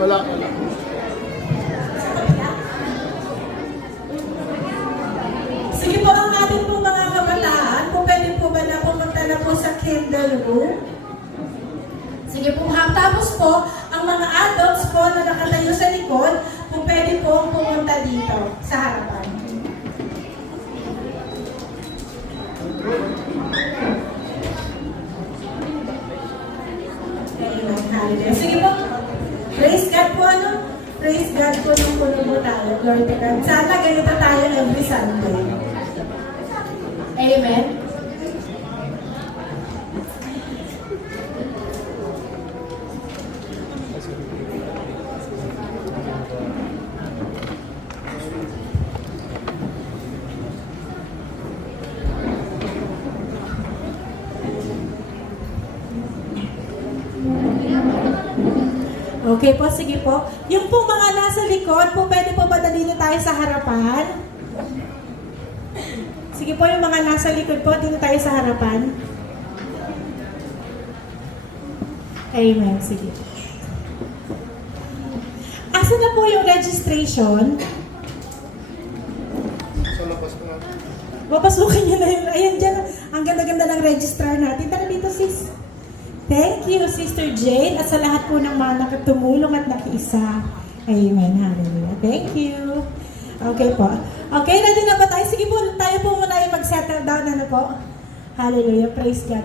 Wala. Sige po, ang ating po mga kabataan, kung pwede po ba na pumunta na po sa Kindle room? Sige po, tapos po, ang mga adults po na nakatayo sa likod, kung pwede po pumunta dito sa harapan. Amen. Hallelujah. Sige po, praise God po, ano? Praise God po nung puno po tayo. Glory to God. Sana ganito tayo every Sunday. Amen. Okay po, sige po. Yung pong mga nasa likod, po pwede po ba dito tayo sa harapan? Sige po, yung mga nasa likod po, dito tayo sa harapan. Amen, sige. Asa na po yung registration? Sa labas po natin. Papasukin niyo na yun. Ayan dyan, ang ganda-ganda ng registrar natin. Tara dito, sis. Thank you, Sister Jane, at sa lahat po ng mga nakatumulong at nakiisa. Amen. Hallelujah. Thank you. Okay po. Okay, ready na ba tayo? Sige po, tayo po muna yung mag-settle down. Ano po? Hallelujah. Praise God.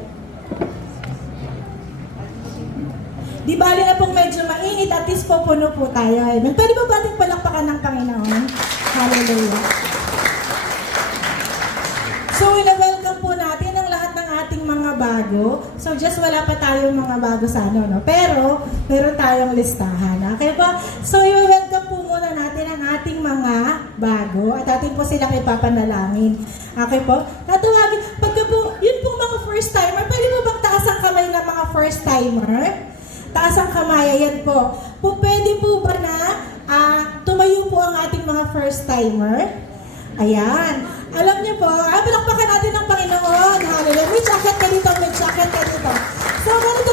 Di bali na pong medyo mainit, at least po puno po tayo. Amen. Pwede ba ba ating palakpakan ng Panginoon? Hallelujah. So, welcome po natin ang lahat ng ating mga bago. So, just wala pa tayong mga bago sa ano, no? Pero, meron tayong listahan. Okay po? So, welcome po muna natin ang ating mga bago at atin po silang ipapanalangin. Okay po? Tatawagin, pagka po, yun pong mga first timer, pwede mo bang taas ang kamay ng mga first timer? Taas ang kamay, ayan po. Pwede po ba na tumayo po ang ating mga first timer? Ayan. Alam niyo po, palakpakan natin ng Panginoon. Hallelujah. May jacket ka dito, may jacket ka dito. So, ganito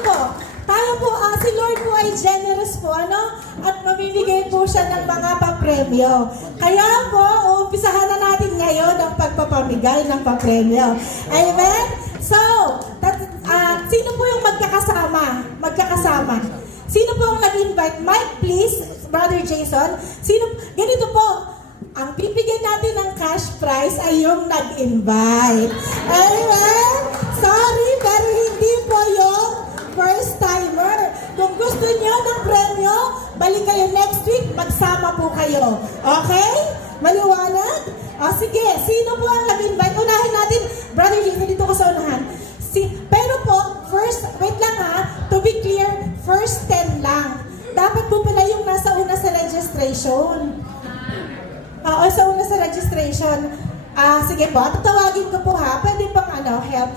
po. Tayo po, si Lord po ay generous po, ano? At mamimigay po siya ng mga papremyo. Kaya po, umpisahan na natin ngayon ang pagpapamigay ng papremyo. Amen? So, sino po yung magkakasama? Sino po ang nag-invite? Mike, please. Brother Jason. Ganito po. Ang bibigyan natin ng cash prize ay yung nag-invite. Amen? Sorry, pero hindi po yung first timer. Kung gusto niyo ng premyo, balik kayo next week, magsama po kayo. Okay? Maliwanag? Sige, sino po ang nag-invite? Unahin natin, Brother Jason, dito ko sa unahan. Pero po, wait lang to be clear, first 10 lang. Dapat po pala yung nasa una sa registration. Sa una sa registration. Sige po, tatawagin ko po pwede pang help.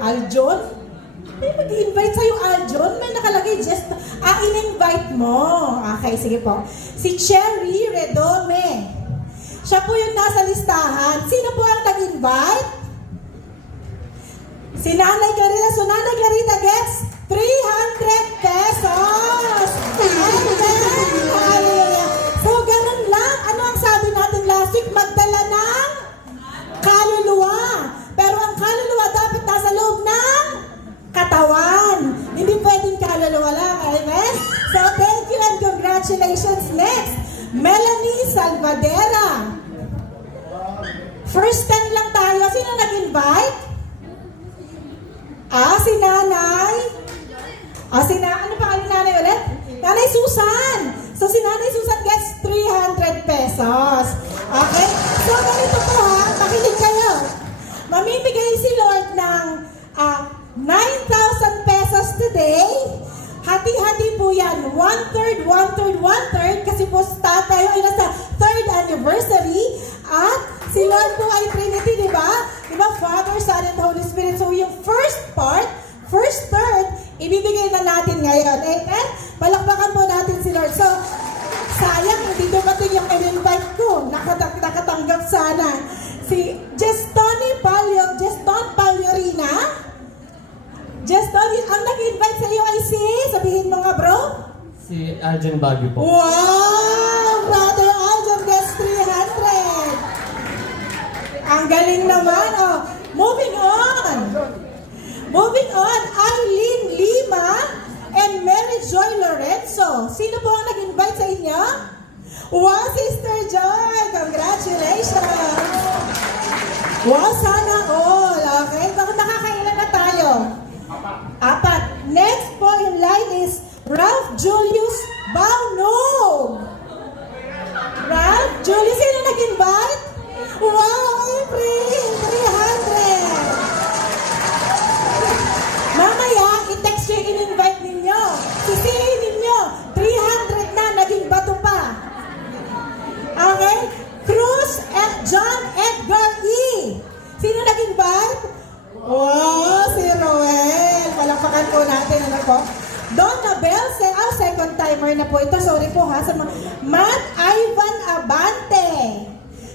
Aljon? May mag-invite sa'yo, Aljon? May nakalagay just, in-invite mo. Okay, sige po. Si Cherry Redome. Siya po yung nasa listahan. Sino po ang nag-invite? Si Nanay Clarita. So, Nanay Clarita gets 300 pesos. Hallelujah. So, ganun lang. Ano ang sabi natin last week? Magdala ng kaluluwa. Pero ang kaluluwa dapat nasa loob ng katawan. Hindi pwedeng kaluluwa lang. Amen? So, thank you and congratulations. Next, Melanie Salvadera. First 10 lang tayo. Sino nag-invite? Si Nanay. Ano pangalan ni Nanay ulit? Nanay Susan. So, si Nanay Susan gets 300 pesos. Okay? So, ganito po makinig kayo. Mamimigay si Lord ng 9,000 pesos today. Hati-hati po yan. 1/3, 1/3, 1/3. Kasi po tayo ay nasa 3rd anniversary. At si Lord po ay Trinity, di ba? Di ba? Father, Son, and Holy Spirit. So, yung first part, first third, ibibigay na natin ngayon. Amen? Palakpakan po natin si Lord. So, sayang, hindi dumating yung in-invite ko. Nakatanggap sana. Si Tony Palio, Si Aljan Baguio po. Wow! Brother Aljon gets 300. Ang galing naman. Oh, moving on. Moving on, Eileen Lima and Mary Joy Lorenzo. Sino po ang nag-invite sa inyo? Wow, Sister Joy! Congratulations! Wow, sana all. Okay, bakit nakakailan na tayo? Apat. Next po in line is Ralph Julius Baunog. Ralph Julius, sino nag-invite? Wow, April! 300! Mamaya, i-text yung in-invite ninyo. Sisihin ninyo, 300 na, naging bato pa. Okay? Cruz at John Edgar E. Sino nag-invite? Wow, si Roel. Palakpakan po natin, ano po? Donna Bell, second timer na po ito. Sorry po ha. Sa mga Matt Ivan Abante.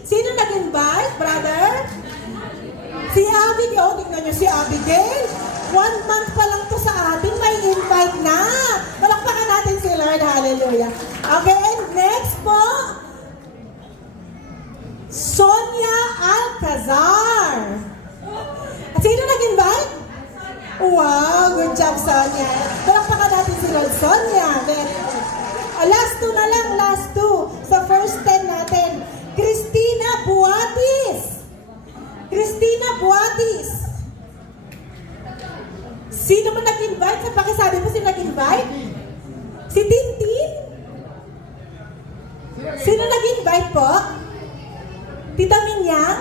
Sino nag-invite, brother? Si Abigail. Oh, tingnan nyo si Abigail. 1 month pa lang to sa atin. May invite na. Palakpakan natin si Lord. Hallelujah. Okay, and next po, Sonia Alcazar. At sino nag-invite? Wow, good job, Sonia. Palakpakan natin si Lord Sonia. Last two na lang, last two. Sa first 10 natin. Christina Buatis. Christina Buatis. Sino man nag-invite? Sa pakisabi mo, sino nag-invite? Si Tintin? Sino nag-invite po? Tita Minyang?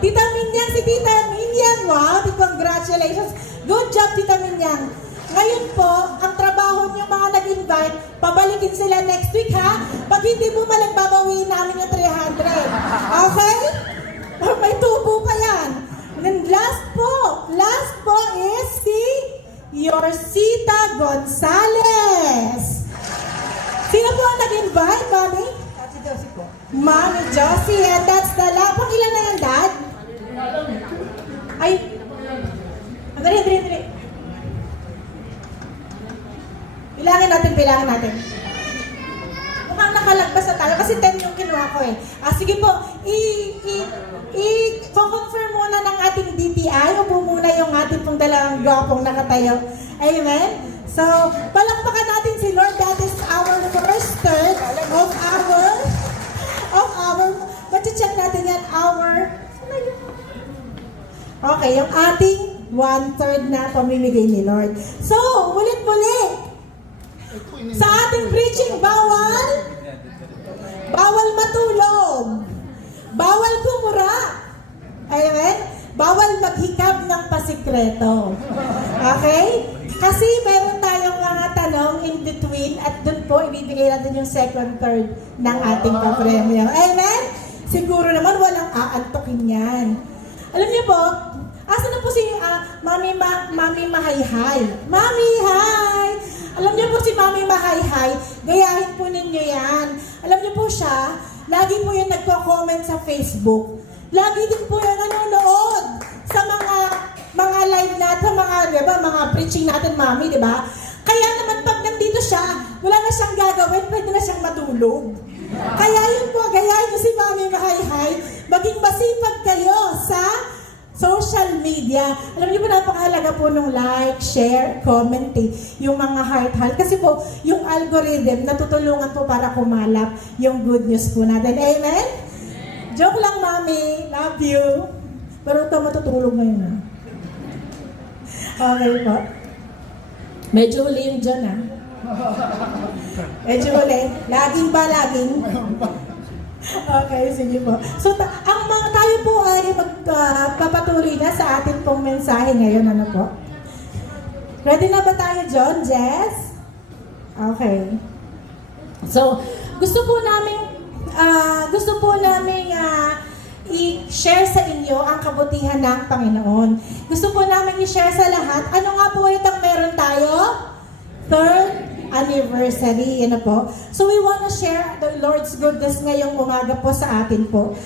Tita Minyang, si Tita Minyang. Wow, congratulations. Good job, Tita Minyang. Ngayon po, ang trabaho niyo mga nag-invite, pabalikin sila next week ha. Pag hindi bumalik, babawiin namin yung 300. Okay? May tubo pa yan. And then last po is si Yorsita Gonzales. Sino po ang nag-invite, Mami? Mami Josie, and that's the last. Pang ilan na yan, Dad? Ay, dali. Bilangin natin. Mukhang nakalagpas na tayo kasi 10 yung kinuha ko eh. Sige po, i-confirm muna ng ating DTI. Upo muna yung ating pong dalawang gwapong nakatayo. Amen? So, palakpakan natin si Lord. That is our first third of our, check natin yan, okay, yung ating 1/3 na pamimigay ni Lord. So, ulit-ulit. Sa ating preaching, bawal matulog. Bawal kumura. Amen? Bawal maghikab ng pasikreto. Okay? Kasi meron tayong mga tanong in between at doon po ibibigay natin yung second, third ng ating papremyo. Amen? Siguro naman walang aantokin yan. Alam niyo po, asa na po si Mami Mahayhay? Mami, hi! Alam niyo po si Mami Mahayhay, gayahin po ninyo yan. Alam niyo po siya, lagi po yung nagko-comment sa Facebook. Lagi din po yung nanonood sa mga live natin, mga preaching natin, Mami, di ba? Kaya naman pag nandito siya, wala na siyang gagawin, pwede na siyang matulog. Kaya yun po, gayahin niyo si Mami Mahayhay, maging masipag kayo sa social media. Alam niyo po, napakahalaga po nung like, share, comment, yung mga heart. Kasi po, yung algorithm, natutulungan po para kumalap yung good news po natin. Amen? Joke lang, Mami. Love you. Pero ito matutulog ngayon na. Okay po. Medyo huli yung dyan, ha? Medyo huli. Laging. Okay, sige po. So, tayo po ay magpapatuloy na sa ating pong mensahe ngayon. Ano po? Ready na ba tayo, John? Jess? Okay. So, gusto po namin i-share sa inyo ang kabutihan ng Panginoon. Gusto po namin i-share sa lahat. Ano nga po itong meron tayo? Third anniversary, ano po. So we want to share the Lord's goodness ngayong umaga po sa atin po.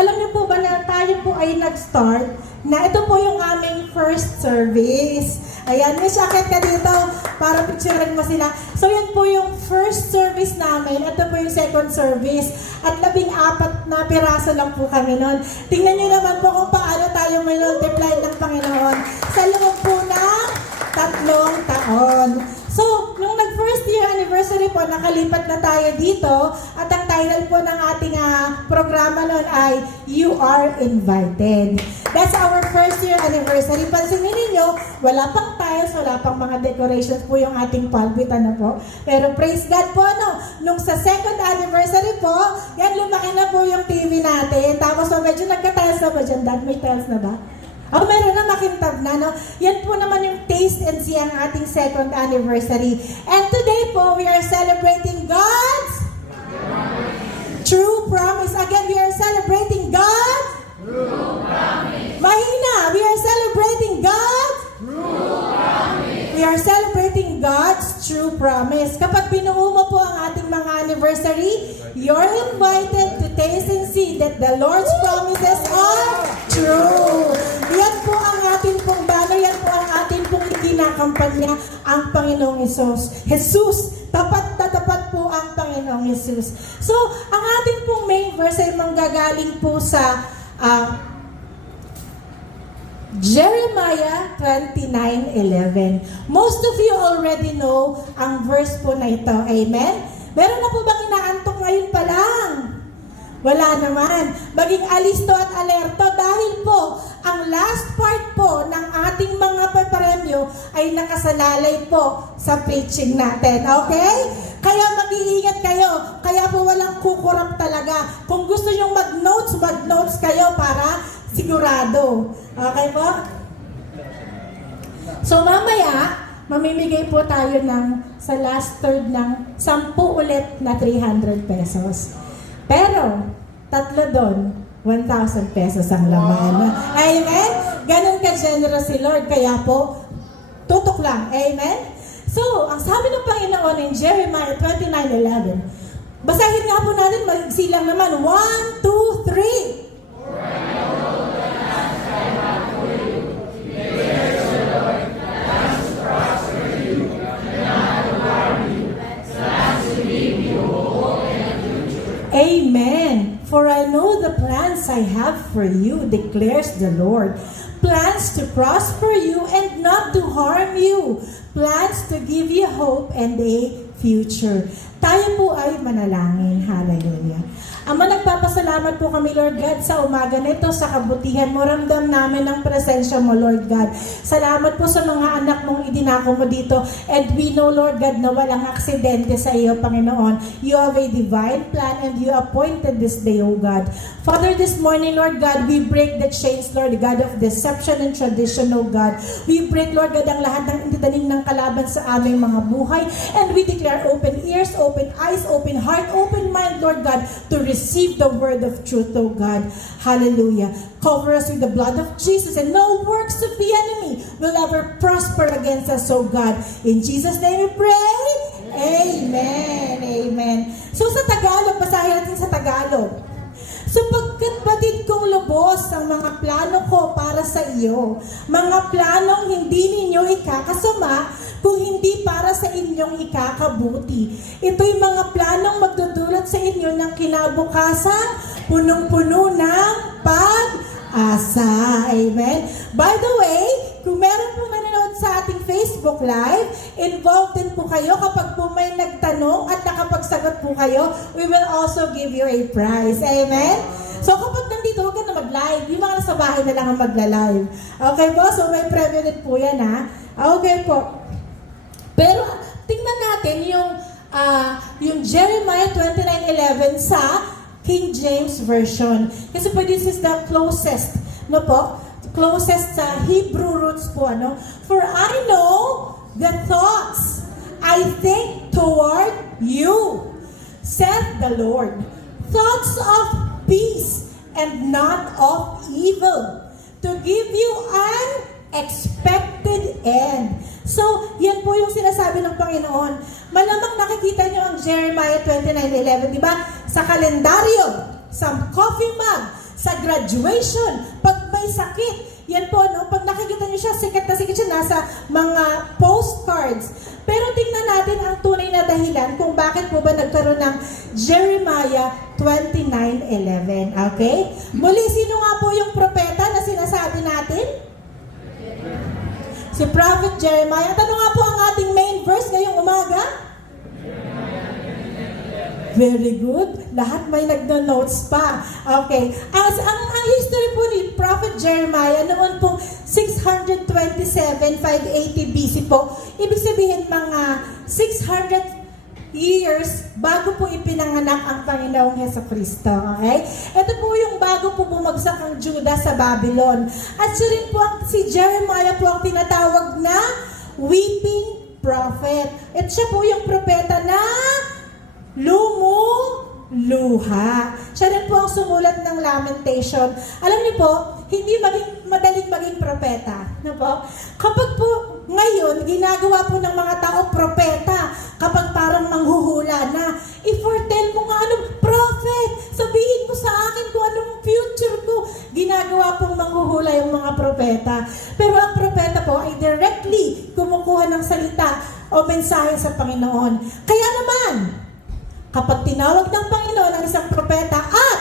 Alam niyo po ba na tayo po ay nag-start na ito po yung aming first service. Ayan, Miss, akit ka dito para picturean mo sila. So, yun po yung first service namin. Ito po yung second service. At 14 na piraso lang po kami noon. Tingnan nyo naman po kung paano tayo may multiply ng Panginoon sa loob po ng 3 taon. So, nung nag-first year anniversary po, nakalipat na tayo dito at ang title po ng ating programa noon ay You Are Invited. That's our first year anniversary. Pansinin ninyo, wala pang tiles, wala pang mga decorations po yung ating pulpit, ano po. Pero praise God po, no? Nung sa second anniversary po, yan, lumaki na po yung TV natin. Tapos medyo nagka-tiles na ba dyan, Dad? May tiles na ba? Oh, meron na, makintab na, no? Yan po naman yung taste and see ang ating second anniversary. And today po, we are celebrating God's true promise. Again, we are celebrating God's true promise. Mahina, we are celebrating God's true promise. We are celebrating God's true promise. Kapag binuo mo po ang ating mga anniversary, you're invited to taste and see that the Lord's promises are true. Yan po ang ating pong banner, yan po ang ating pong ikinakampanya, ang Panginoong Hesus. Jesus, tapat na tapat po ang Panginoong Hesus. So, ang ating pong main verse ay manggagaling po sa Jeremiah 29:11. Most of you already know ang verse po na ito. Amen? Meron na po bang inaantok ngayon pa lang? Wala naman. Maging alisto at alerto dahil po ang last part po ng ating mga papremyo ay nakasalalay po sa preaching natin. Okay? Kaya mag-iingat kayo. Kaya po walang kukurap talaga. Kung gusto nyong mag-notes kayo para sigurado. Okay po? So mamaya, mamimigay po tayo sa last third ng 10 ulit na 300 pesos. Pero, 3 doon, 1,000 pesos ang laman. Amen? Ganon ka-generous si Lord. Kaya po, tutok lang. Amen? So, ang sabi ng Panginoon in Jeremiah 29:11, basahin nga po natin, mag-iksi lang naman. 1, 2, 3. Amen. For I know the plans I have for you, declares the Lord. Plans to prosper you and not to harm you. Plans to give you hope and a future. Tayo po ay manalangin. Hallelujah. Ama, nagpapasalamat po kami, Lord God, sa umaga nito, sa kabutihan mo. Ramdam namin ang presensya mo, Lord God. Salamat po sa mga anak mong idinako mo dito. And we know, Lord God, na walang aksidente sa iyo, Panginoon. You have a divine plan and you appointed this day, O God. Father, this morning, Lord God, we break the chains, Lord God, of deception and tradition, O God. We break, Lord God, ang lahat ng intitanim ng kalaban sa aming mga buhay. And we declare open ears, open eyes, open heart, open mind, Lord God, to receive the word of truth, O God. Hallelujah. Cover us with the blood of Jesus, and no works of the enemy will ever prosper against us, O God. In Jesus' name we pray. Amen. Amen. So sa Tagalog, basahin natin sa Tagalog. Sapagkat batid kong lubos ang mga plano ko para sa iyo, mga planong hindi ninyo ikakasama, kung hindi para sa inyong ikakabuti. Ito'y mga planong magdudulot sa inyo ng kinabukasan, punong-puno ng pag-asa. Amen? By the way, kung meron po nanonood sa ating Facebook Live, involved din po kayo kapag po may nagtanong at nakapagsagot po kayo, we will also give you a prize. Amen? So kapag nandito, huwag ka na mag-live. Yung mga nasa bahay na lang ang magla-live. Okay po? So may preview din po yan, ha? Okay po. Pero tingnan natin yung Jeremiah 29:11 sa King James Version. Kasi po this is the closest, no po? Closest sa Hebrew roots po, ano? For I know the thoughts I think toward you, saith the Lord. Thoughts of peace and not of evil, to give you an expected end. So, yan po yung sinasabi ng Panginoon. Malamang nakikita nyo ang Jeremiah 29:11, di ba? Sa kalendaryo, sa coffee mug, sa graduation, pag may sakit, yan po, no, pag nakikita nyo siya, sikat na sikat siya, nasa mga postcards. Pero tingnan natin ang tunay na dahilan kung bakit po ba nagkaroon ng Jeremiah 29:11. Okay? Muli, sino nga po yung propeta na sinasabi natin? Si Prophet Jeremiah. Tanong nga po ang ating main verse ngayong umaga. Very good. Lahat may nagno-notes pa. Okay. Ang history po ni Prophet Jeremiah noon pong 627, 580 BC po. Ibig sabihin mga 600 years bago po ipinanganak ang Panginoong Hesukristo. Okay? Ito po yung bago po bumagsak ang Judah sa Babylon. At siya rin po si Jeremiah po ang tinatawag na weeping prophet. At siya po yung propeta na lumuluha. Siya rin po ang sumulat ng Lamentation. Alam niyo po, hindi madaling maging propeta. No po? Kapag po ngayon, ginagawa po ng mga tao propeta, kapag parang manghuhula na, i-foretell mo nga prophet, sabihin mo sa akin kung anong future ko. Ginagawa pong manghuhula yung mga propeta. Pero ang propeta po ay directly kumukuha ng salita o mensahe sa Panginoon. Kaya naman, kapag tinawag ng Panginoon ang isang propeta at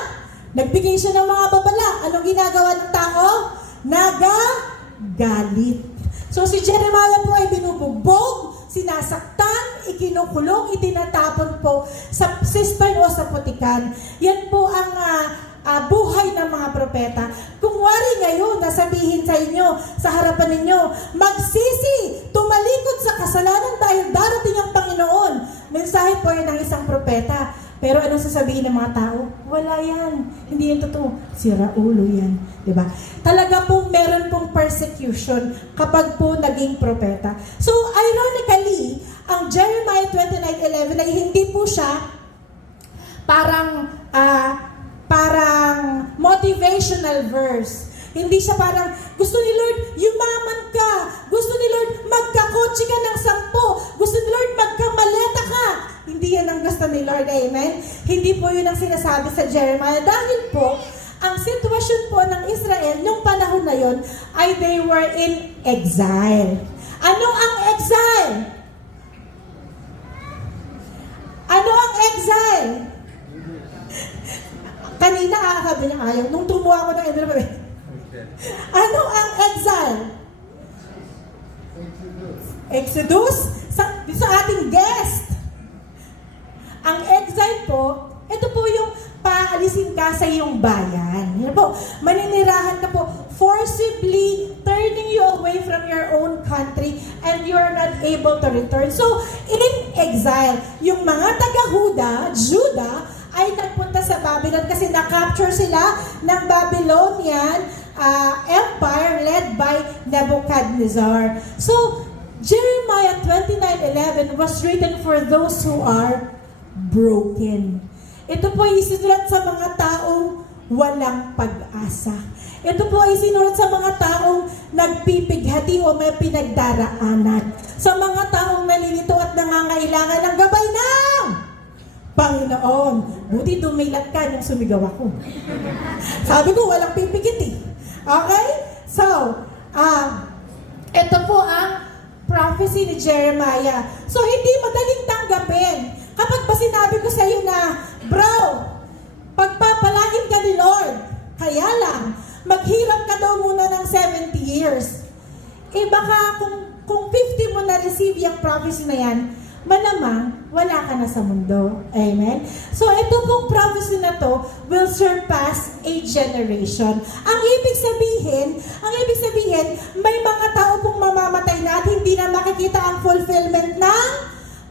nagbigay siya ng mga babala, anong ginagawa ng tao? Nagagalit. So si Jeremiah po ay binubugbog, sinasaktan, ikinukulong, itinatapon po sa cistern o sa putikan. Yan po ang buhay ng mga propeta. Kung wari ngayon, nasabihin sa inyo, sa harapan ninyo, magsisi, tumalikod sa kasalanan dahil darating ang Panginoon. Mensahe po yan ng isang propeta. Pero anong sasabihin ng mga tao? Wala yan. Hindi yan totoo. Sira ulo yan. Diba? Talaga pong meron pong persecution kapag po naging propeta. So, ironically, ang Jeremiah 29:11 ay hindi po siya parang motivational verse. Hindi siya parang, gusto ni Lord, yumaman ka. Gusto ni Lord, magkakotse ka ng 10. Gusto ni Lord, magkamaleta ka. Hindi yan ang gusto ni Lord, amen? Hindi po yun ang sinasabi sa Jeremiah. Dahil po, ang sitwasyon po ng Israel nung panahon na yun ay they were in exile. Ano ang exile? Ano ang exile? Kanina sabi niya ayaw. Nung tumuha ko ng Israel, ano ang exile? Exodus? Sa ating guest. Ang exile po, ito po yung paalisin ka sa iyong bayan. Yan po, maninirahan ka po, forcibly turning you away from your own country and you're not able to return. So, in exile, yung mga taga-Judah, ay nagpunta sa Babylon kasi na-capture sila ng Babylonian empire led by Nebuchadnezzar. So, Jeremiah 29:11 was written for those who are broken. Ito po ay isinulat sa mga taong walang pag-asa. Ito po ay isinulat sa mga taong nagpipighati o may pinagdaraanan. Sa mga taong nalilito at nangangailangan ng gabay ng Panginoon. Buti dumilat ka nung sumigaw ako. Sabi ko, walang pipikit eh. Okay? So, ito po ang prophecy ni Jeremiah. So, hindi madaling tanggapin. Kapag ba sinabi ko sa iyo na, bro, pagpapalain ka ni Lord, kaya lang, maghirap ka daw muna ng 70 years. Eh baka kung 50 mo na-receive yung prophecy na yan, malamang wala ka na sa mundo. Amen? So, ito pong prophecy na to will surpass a generation. Ang ibig sabihin, may mga tao pong mamamatay na at hindi na makikita ang fulfillment ng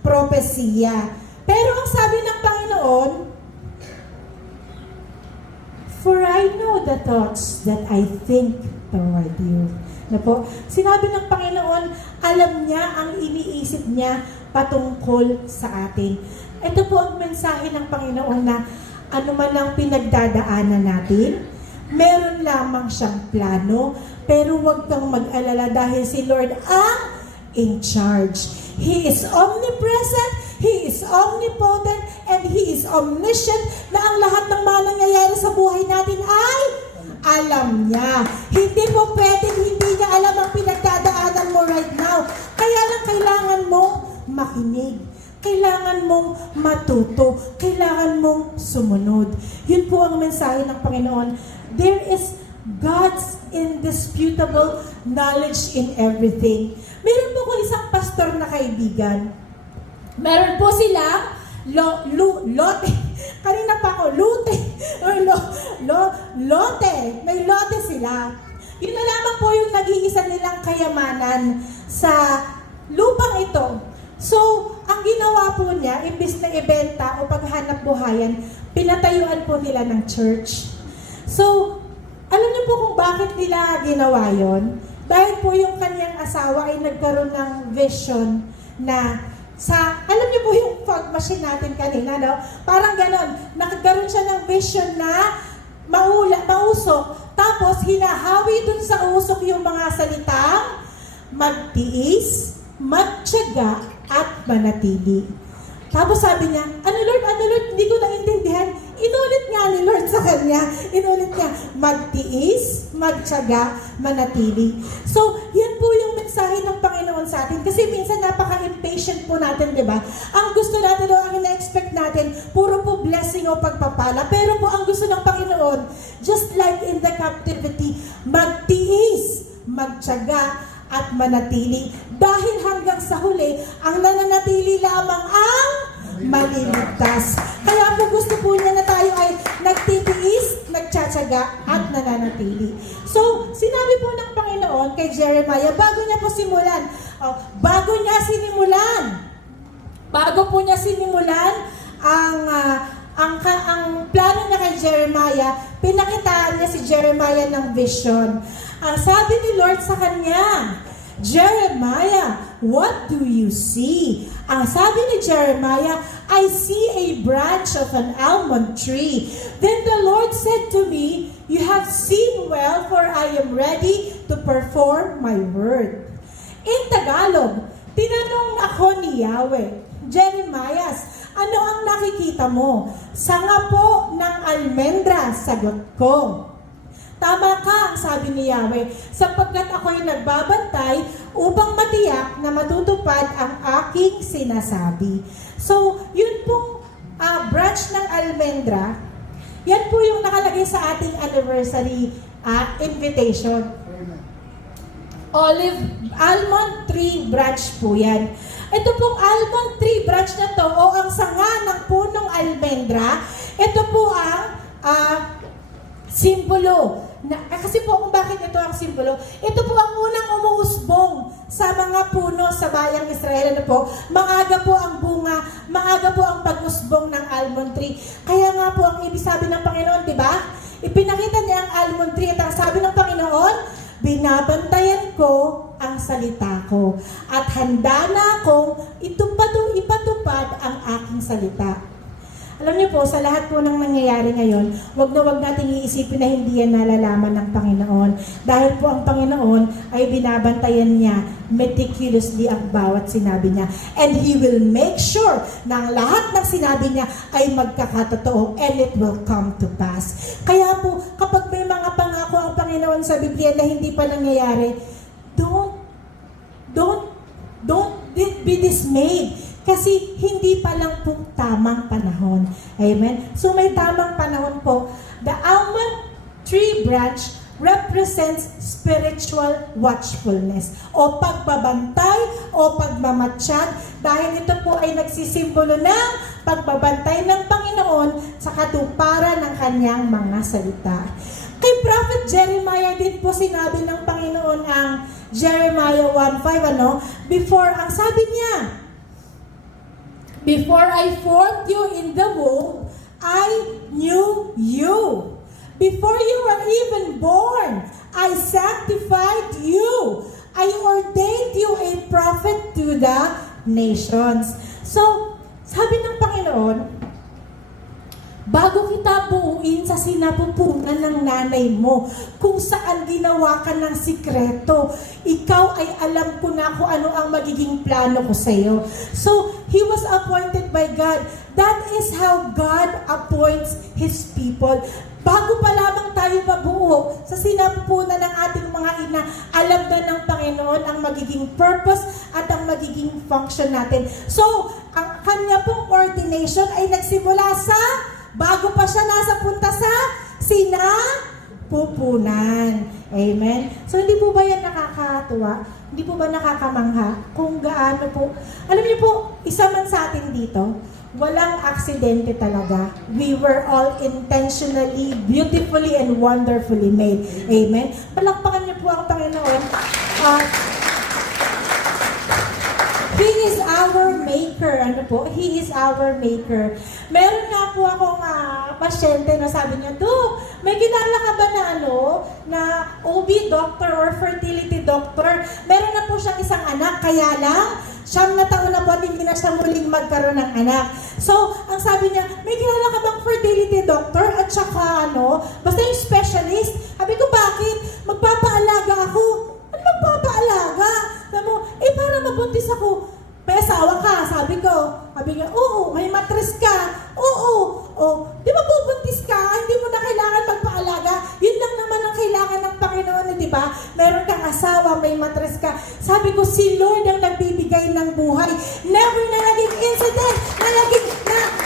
propesya. Pero ang sabi ng Panginoon, for I know the thoughts that I think toward you. Na po, sinabi ng Panginoon, alam niya ang iniisip niya patungkol sa atin. Ito po ang mensahe ng Panginoon na ano man ang pinagdadaanan natin, meron lamang siyang plano, pero huwag kang mag-alala dahil si Lord ang in charge. He is omnipresent, He is omnipotent, and He is omniscient na ang lahat ng mga nangyayari sa buhay natin ay alam niya. Hindi Hindi po pwedeng hindi niya alam ang pinagdadaanan mo right now. Kaya lang kailangan mong makinig. Kailangan mong matuto. Kailangan mong sumunod. Yun po ang mensahe ng Panginoon. There is God's indisputable knowledge in everything. Meron po ko isang pastor na kaibigan. Meron po sila lote. Kanina pa ako, lute. Or lote. May lote sila. Yun na lamang po yung nag-iisa nilang kayamanan sa lupang ito. So, ang ginawa po niya, imbis na ibenta o paghanap buhayan, pinatayuan po nila ng church. So, alam niyo po kung bakit nila ginawa yon? Dahil po yung kanyang asawa ay nagkaroon ng vision na alam niyo po yung fog machine natin kanina, no? Parang ganon, nagkaroon siya ng vision na mausok, tapos hinahawi dun sa usok yung mga salitang magtiis, magtiyaga, at manatili. Tapos sabi niya, ano Lord, hindi ko naintindihan. Inulit nga ni Lord sa kanya. Inulit niya, magtiis, magtiyaga, manatili. So, yan po yung mensahe ng Panginoon sa atin. Kasi minsan napaka-impatient po natin, di ba? Ang gusto natin o ang ina-expect natin, puro po blessing o pagpapala. Pero po ang gusto ng Panginoon, just like in the captivity, magtiis, magtiyaga, at manatili. Dahil hanggang sa huli, ang nananatili lamang ang maliligtas. Kaya po gusto po niya na tayo ay nagtitiis, nagtsatsaga, at nananatili. So, sinabi po ng Panginoon kay Jeremiah, bago niya po simulan, bago po niya sinimulan ang plano niya kay Jeremiah, pinakitaan niya si Jeremiah ng vision. Ang sabi ni Lord sa kanya, Jeremiah, what do you see? Ang sabi ni Jeremiah, I see a branch of an almond tree. Then the Lord said to me, you have seen well, for I am ready to perform my word. In Tagalog, tinanong ako ni Yahweh, Jeremiah, ano ang nakikita mo? Sanga po ng almendra, sagot ko. Tama ka, ang sabi ni Yahweh, sapagkat ako'y nagbabantay upang matiyak na matutupad ang aking sinasabi. So, yun pong branch ng almendra, yan po yung nakalagay sa ating anniversary invitation. Almond tree branch po yan. Ito pong almond tree branch na to, o ang sanga ng punong almendra, ito po ang simbolo. Kasi po kung bakit ito ang simbolo, ito po ang unang umuusbong sa mga puno sa bayang Israel. Ano po? Maaga po ang bunga, maaga po ang pag-usbong ng almond tree. Kaya nga po ang ibig sabi ng Panginoon, di ba? Ipinakita niya ang almond tree at ang sabi ng Panginoon, binabantayan ko ang salita ko at handa na akong ipatupad ang aking salita. Alam niyo po, sa lahat po ng nangyayari ngayon, wag nating iisipin na hindi yan nalalaman ng Panginoon. Dahil po ang Panginoon ay binabantayan niya meticulously ang bawat sinabi niya. And He will make sure na ang lahat ng sinabi niya ay magkakatotoo and it will come to pass. Kaya po, kapag may mga pangako ang Panginoon sa Biblia na hindi pa nangyayari, don't be dismayed. Kasi hindi pa lang po tamang panahon. Amen? So may tamang panahon po. The almond tree branch represents spiritual watchfulness o pagbabantay o pagmamatsyag dahil ito po ay nagsisimbolo ng pagbabantay ng Panginoon sa katuparan ng kanyang mga salita. Kay Prophet Jeremiah din po sinabi ng Panginoon ang Jeremiah 1:5, before, ang sabi niya, before I formed you in the womb, I knew you. Before you were even born, I sanctified you. I ordained you a prophet to the nations. So, sabi ng Panginoon, bago kita buuin sa sinapupunan ng nanay mo, kung saan ginawa ka ng sikreto, ikaw ay alam ko na kung ano ang magiging plano ko sa iyo. So, he was appointed by God. That is how God appoints His people. Bago pa lamang tayo mabuo sa sinapupunan ng ating mga mga ina, alam na ng Panginoon ang magiging purpose at ang magiging function natin. So, ang kanya pong ordination ay nagsimula sa, bago pa siya nasa punta sa sinapupunan. Amen? So, hindi po ba yan nakakatuwa? Hindi po ba nakakamangha? Kung gaano po, alam niyo po, isa man sa atin dito, walang aksidente talaga. We were all intentionally, beautifully, and wonderfully made. Amen? Palakpakan niyo po ang Panginoon. He is our maker. Ano po? He is our maker. Meron nga po akong pasyente na sabi niya, Dok, may kilala ka ba na na OB doctor or fertility doctor? Meron na po siyang isang anak, kaya lang, 9 na taon na po at hindi na siya muling magkaroon ng anak. So, ang sabi niya, may kilala ka bang fertility doctor? At saka basta yung specialist. Sabi ko, bakit? Magpapaalaga ako. Ano magpapaalaga? Sabi mo, para mabuntis ako. May asawa ka, sabi ko. Sabi niya, oo, may matres ka. Oo. Di ba bubuntis ka? Hindi mo na kailangan magpaalaga. Yun lang naman ang kailangan ng Panginoon, di ba? Meron kang asawa, may matres ka. Sabi ko, si Lord ang nagbibigay ng buhay. Never na naging incident na naging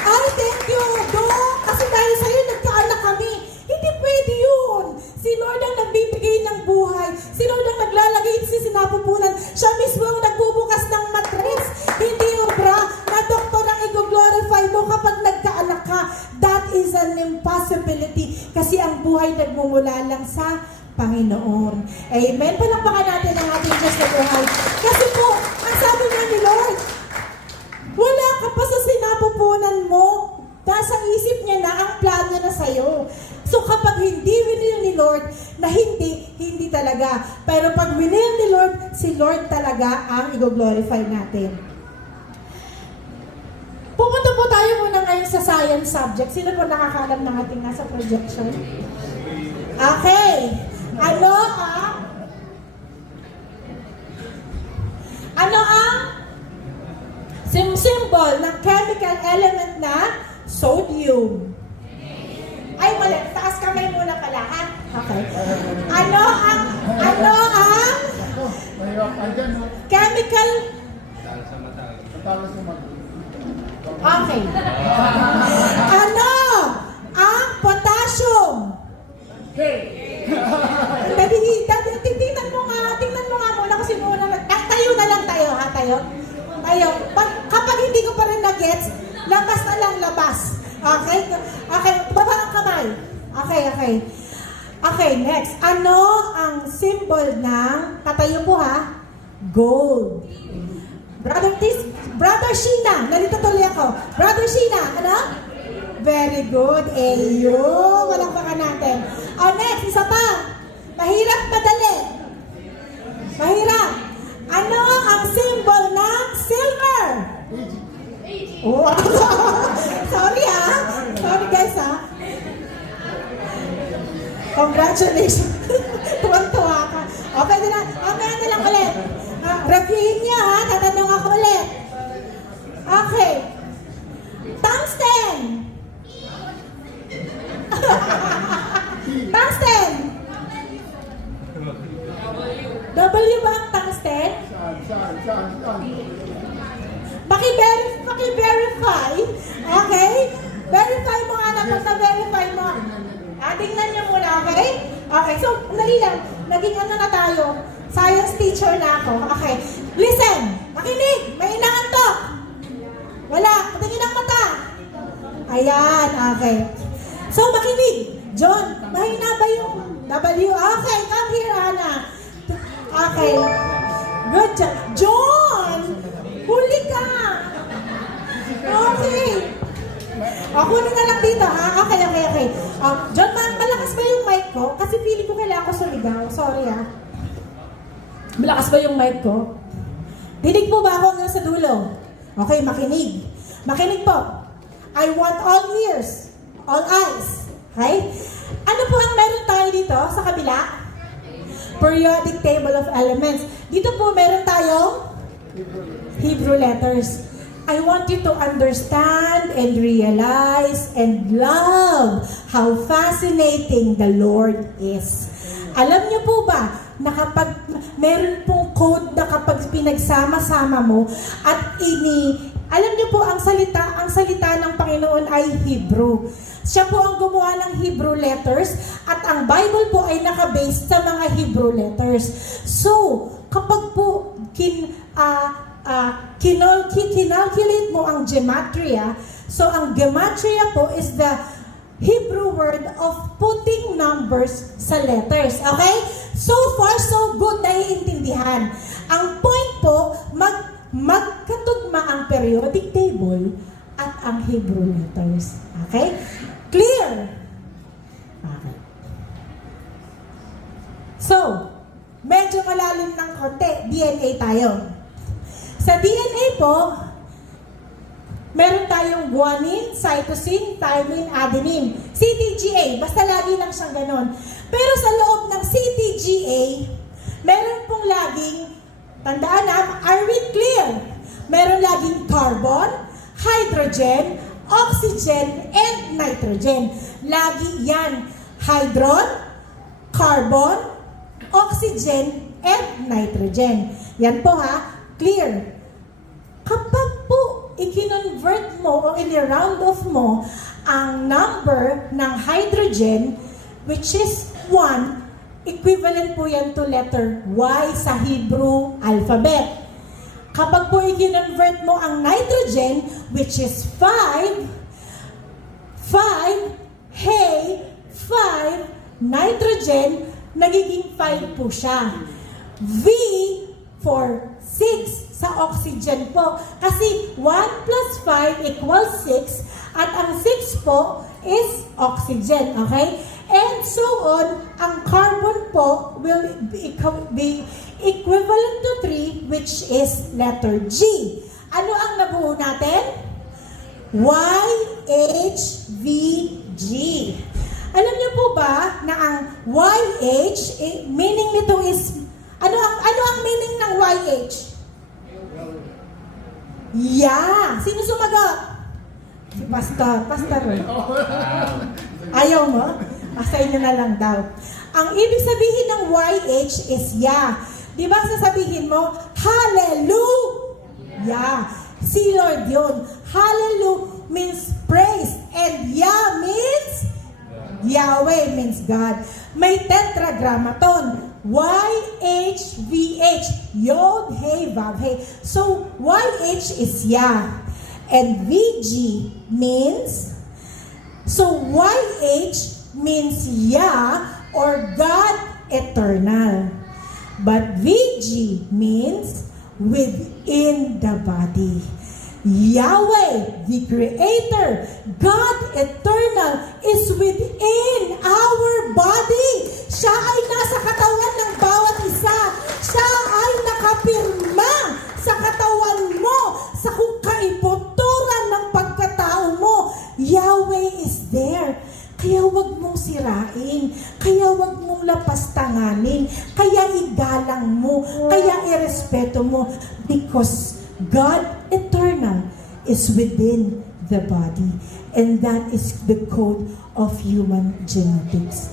ay, thank you, Dok. Kasi dahil sa'yo, nagkaanak kami. Hindi pwede yun. Si Lord ang nagbibigay ng buhay. Si Lord ang naglalagay sa sinapupunan. Siya mismo ang nagbubukas ng matres. Hindi obra na doktor ang i-glorify mo kapag nagkaanak ka. That is an impossibility. Kasi ang buhay nagmumula lang sa Panginoon. Amen? Palakpakan natin ang ating Diyos na buhay. Kasi po, ang sabi niya ni Lord, wala ka pa sa sinapupunan mo. Nasa isip niya na ang plano na sa'yo. So kapag hindi winil ni Lord, na hindi talaga. Pero pag winil ni Lord, si Lord talaga ang i-glorify natin. Pupunta po tayo muna ngayon sa science subject. Sino po nakakaalam ng ating nasa projection? Okay. Ano ang symbol ng chemical element na sodium? Ay, mali. Taas kamay muna pala, ha? Okay. Ano ang chemical? Okay. Ano ang potassium? Tingnan mo nga muna kung sino na tayo na lang tayo, ha? Tayo. Kapag hindi ko pa rin na-gets, labas na lang, labas. Okay? Okay, baba ang kamay. Okay, next. Ano ang symbol ng, katayo po ha, gold? Brother Sheena, nalito tuloy ako. Brother Sheena, ano? Very good. Eyo, walang baka natin. Next, isa pa. Mahirap, madali. Mahirap. Ano ang symbol ng silver? Oh, sorry guys Congratulations. Tuwan-tuwa ka. Okay na lang ulit. Reviewin niya ha, tatanong ako ulit. Okay. Tungsten. Tungsten. W ba ang tungsten? Saan? Paki-verify. Okay? Verify mo anak, verify mo. Tingnan niyo muna, okay? Okay, so, naging na tayo. Science teacher na ako. Okay. Listen! Makinig! May inaantok! Wala! Tingin ang mata! Ayan, okay. So, makinig! John, mahina ba yung W? Okay, come here, Ana. Okay. Good job. John! Huli ka! Okay. Kunin na lang dito, ha? Okay. John, malakas ba yung mic ko? Kasi feeling ko kailangan ko sumigaw. Sorry, ha? Malakas ba yung mic ko? Dinig po ba ako hanggang sa dulo? Okay, makinig. Makinig po. I want all ears, all eyes. Okay? Ano po ang meron tayo dito sa kabila? Periodic table of elements. Dito po meron tayong Hebrew letters. I want you to understand and realize and love how fascinating the Lord is. Alam niyo po ba na kapag meron pong code na kapag pinagsama-sama mo at alam niyo po ang salita ng Panginoon ay Hebrew. Siya po ang gumawa ng Hebrew letters at ang Bible po ay naka-based sa mga Hebrew letters. So, kapag po kinalculate mo ang gematria, so ang gematria po is the Hebrew word of putting numbers sa letters. Okay? So far, so good, naiintindihan. Ang point po, magkatugma ang periodic table at ang Hebrew letters. Okay? Clear? Okay. So, medyo malalim ng konti, DNA tayo. Sa DNA po, meron tayong guanine, cytosine, thymine, adenine. CTGA, basta lagi lang siyang ganon. Pero sa loob ng CTGA, meron pong laging, tandaan na, are we clear? Meron laging carbon, hydrogen, oxygen, and nitrogen. Lagi yan. Hydron, carbon, oxygen, and nitrogen. Yan po ha, clear. Kapag po i-convert mo o i-round off mo ang number ng hydrogen, which is 1, equivalent po yan to letter Y sa Hebrew alphabet. Kapag po i-convert mo ang nitrogen, which is 5, hey, 5, nitrogen, nagiging 5 po siya. V for 6 sa oxygen po. Kasi 1 plus 5 equals 6 at ang 6 po is oxygen. Okay? And so on, ang carbon po will be equivalent to 3, which is letter G. Ano ang nabuo natin? YHVG. Alam niyo po ba na ang YH, meaning nito is, ano ang meaning ng YH? Yeah! Sino sumagot? Si Pastor. Ayaw mo? Sa inyo na lang daw. Ang ibig sabihin ng YH is yeah. Di ba sasabihin mo, Hallelujah! Si Lord yun. Hallelujah means praise. And Yah means Yahweh means God. May tetragrammaton. YHVH. Yod, He, Vav, He. So, YH is Yah. And VG means, so YH means Yah or God eternal. But VG means within the body. Yahweh, the Creator, God eternal, is within our body. Siya ay nasa katawan ng bawat isa. Siya ay nakapirma sa katawan mo, sa kung kaibuturan ng pagkatao mo. Yahweh is there. Kaya wag mong sirain, kaya wag mong lapastanganin, kaya igalang mo, kaya irespeto mo, because God eternal is within the body, and that is the code of human genetics.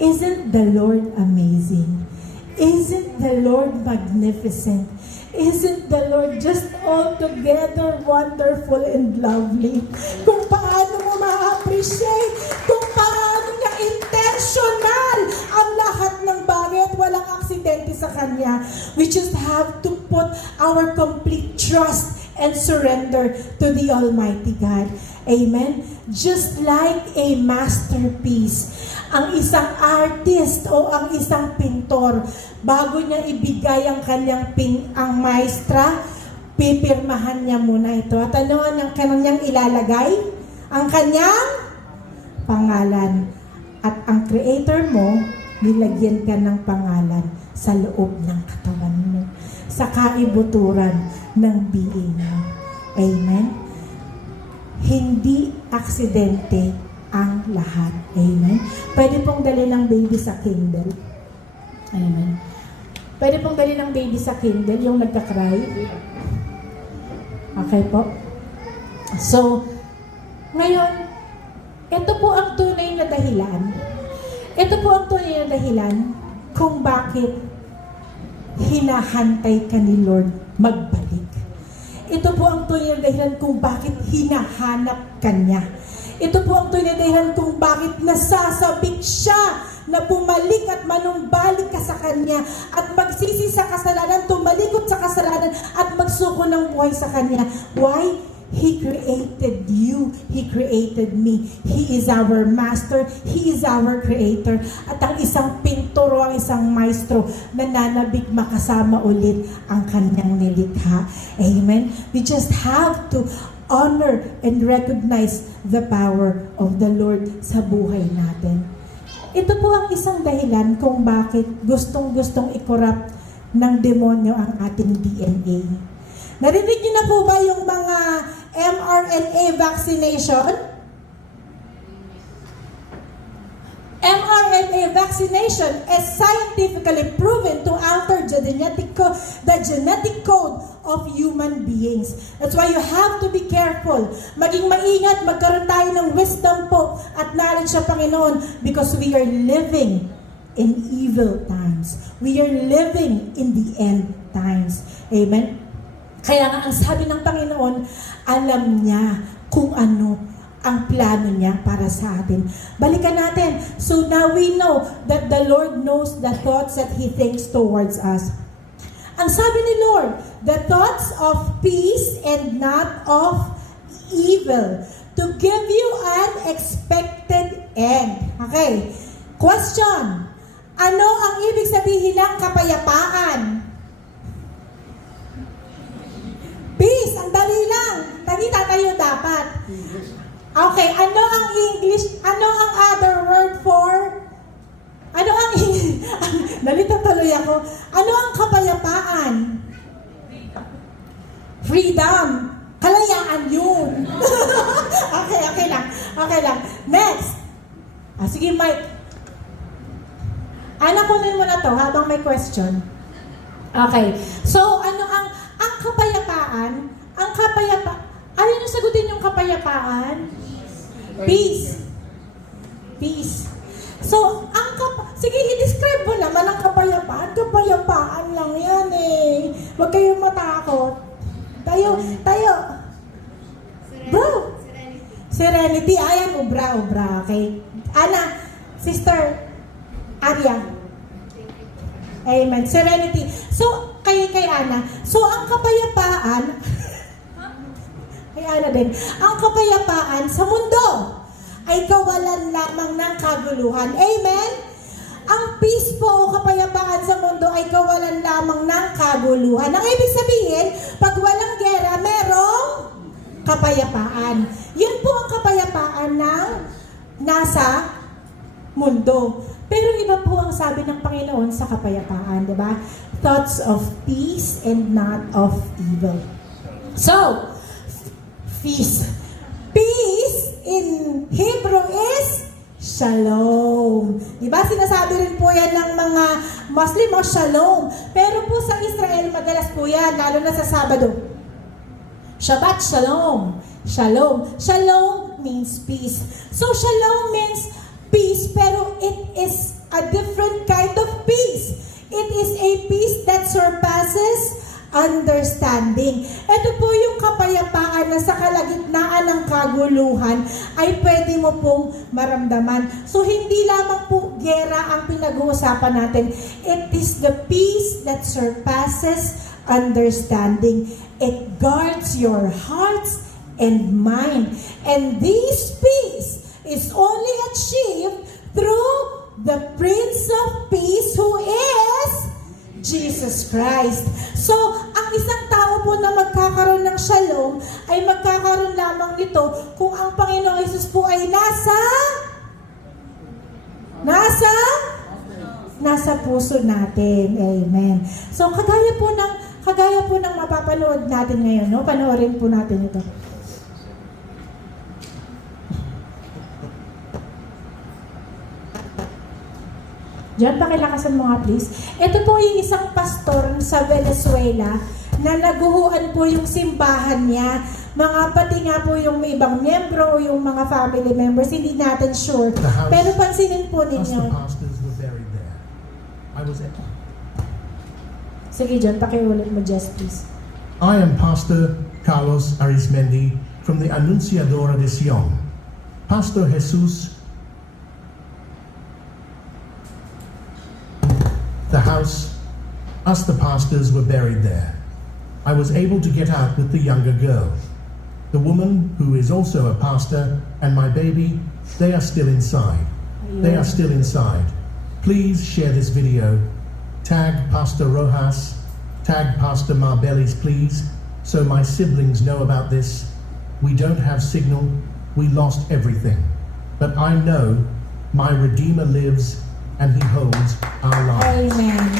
Isn't the Lord amazing? Isn't the Lord magnificent? Isn't the Lord just altogether wonderful and lovely? Kung paano mo ma-appreciate, kung paano niya intentional ang lahat ng bagay at walang aksidente sa Kanya. We just have to put our complete trust and surrender to the Almighty God. Amen? Just like a masterpiece, ang isang artist o ang isang pintor, bago niya ibigay ang kanyang ang maestra, pipirmahan niya muna ito. At ano ang kanyang ilalagay? Ang kanyang pangalan. At ang creator mo, nilagyan ka ng pangalan sa loob ng katawan mo, sa kaibuturan ng being mo. Amen? Hindi aksidente ang lahat. Amen? Pwede pong dali ng baby sa Kindle. Amen? Pwede pong dali ng baby sa Kindle, yung nagka-cry. Okay po? So, ngayon, ito po ang tunay na dahilan. Ito po ang tunay na dahilan kung bakit hinahantay ka ni Lord magbalik. Ito po ang tunay na dahilan kung bakit hinahanap ka niya. Ito po ang tunay na dahilan kung bakit nasasabik siya na bumalik at manumbalik ka sa Kanya at magsisi sa kasalanan, tumalikod sa kasalanan at magsuko ng buhay sa Kanya. Why? He created you. He created me. He is our master. He is our creator. At ang isang pintor o ang isang maestro nananabik makasama ulit ang kanyang nilikha. Amen? We just have to honor and recognize the power of the Lord sa buhay natin. Ito po ang isang dahilan kung bakit gustong-gustong i-corrupt ng demonyo ang ating DNA. Narinig niyo na po ba yung mga mRNA vaccination? mRNA vaccination is scientifically proven to alter the genetic code of human beings. That's why you have to be careful. Maging maingat, magkaroon tayo ng wisdom po at knowledge sa Panginoon because we are living in evil times. We are living in the end times. Amen? Kaya nga ang sabi ng Panginoon, alam niya kung ano ang plano niya para sa atin. Balikan natin. So now we know that the Lord knows the thoughts that He thinks towards us. Ang sabi ni Lord, the thoughts of peace and not of evil, to give you an expected end. Okay. Question. Ano ang ibig sabihin ng kapayapaan? Peace, ang dali lang. Tatayo dapat. Okay, ano ang English? Ano ang other word for? Ano ang nalito tuloy ako. Ano ang kapayapaan? Freedom. Kalayaan yun. Okay lang. Next. Sige, Mike. Kunin mo na to habang may question. Okay. So, ano ang kapayapaan? Ano yung sagutin yung kapayapaan? Peace. So, sige, i-describe mo naman ang kapayapaan. Kapayapaan lang yan eh. Huwag kayong matakot. Tayo. Bro. Serenity. Ayan, obra. Okay. Ana, Sister Arya. Amen. Serenity. So, kay Ana. So, ang kapayapaan, kay Ana din, ang kapayapaan sa mundo ay kawalan lamang ng kaguluhan. Amen? Ang peace po o kapayapaan sa mundo ay kawalan lamang ng kaguluhan. Ang ibig sabihin, pag walang gera, merong kapayapaan. Yun po ang kapayapaan ng nasa mundo. Pero iba po ang sabi ng Panginoon sa kapayapaan, di ba? Thoughts of peace and not of evil. So, peace. Peace in Hebrew is shalom. Di ba? Sinasabi rin po yan ng mga Muslim o shalom. Pero po sa Israel, madalas po yan, lalo na sa Sabado. Shabbat shalom. Shalom. Shalom means peace. So, shalom means peace, pero it is a different kind of peace. It is a peace that surpasses understanding. Ito po yung kapayapaan na sa kalagitnaan ng kaguluhan ay pwede mo pong maramdaman. So, hindi lamang po gera ang pinag-uusapan natin. It is the peace that surpasses understanding. It guards your hearts and mind. And this peace is only achieved through the Prince of Peace who is Jesus Christ. So, ang isang tao po na magkakaroon ng shalom ay magkakaroon lamang nito kung ang Panginoong Jesus po ay nasa puso natin. Amen. So, kagaya po ng mapapanood natin ngayon, no? Panoorin po natin ito. Diyan, pakilakasan mo nga please. Ito po yung isang pastor sa Venezuela na naguhuan po yung simbahan niya. Pati nga po yung may ibang miyembro o yung mga family members, hindi natin sure. Pero pansinin po ninyo. Us, the pastors, were buried there. I Sige, John, pakiulit mo, Jess, please. I am Pastor Carlos Arismendi from the Anunciadora de Sion. Pastor Jesus, the house, us the pastors were buried there. I was able to get out with the younger girl. The woman, who is also a pastor, and my baby, they are still inside. They are still inside. Please share this video. Tag Pastor Rojas, tag Pastor Marbelis, please, so my siblings know about this. We don't have signal. We lost everything. But I know my Redeemer lives and He holds our lives. Amen.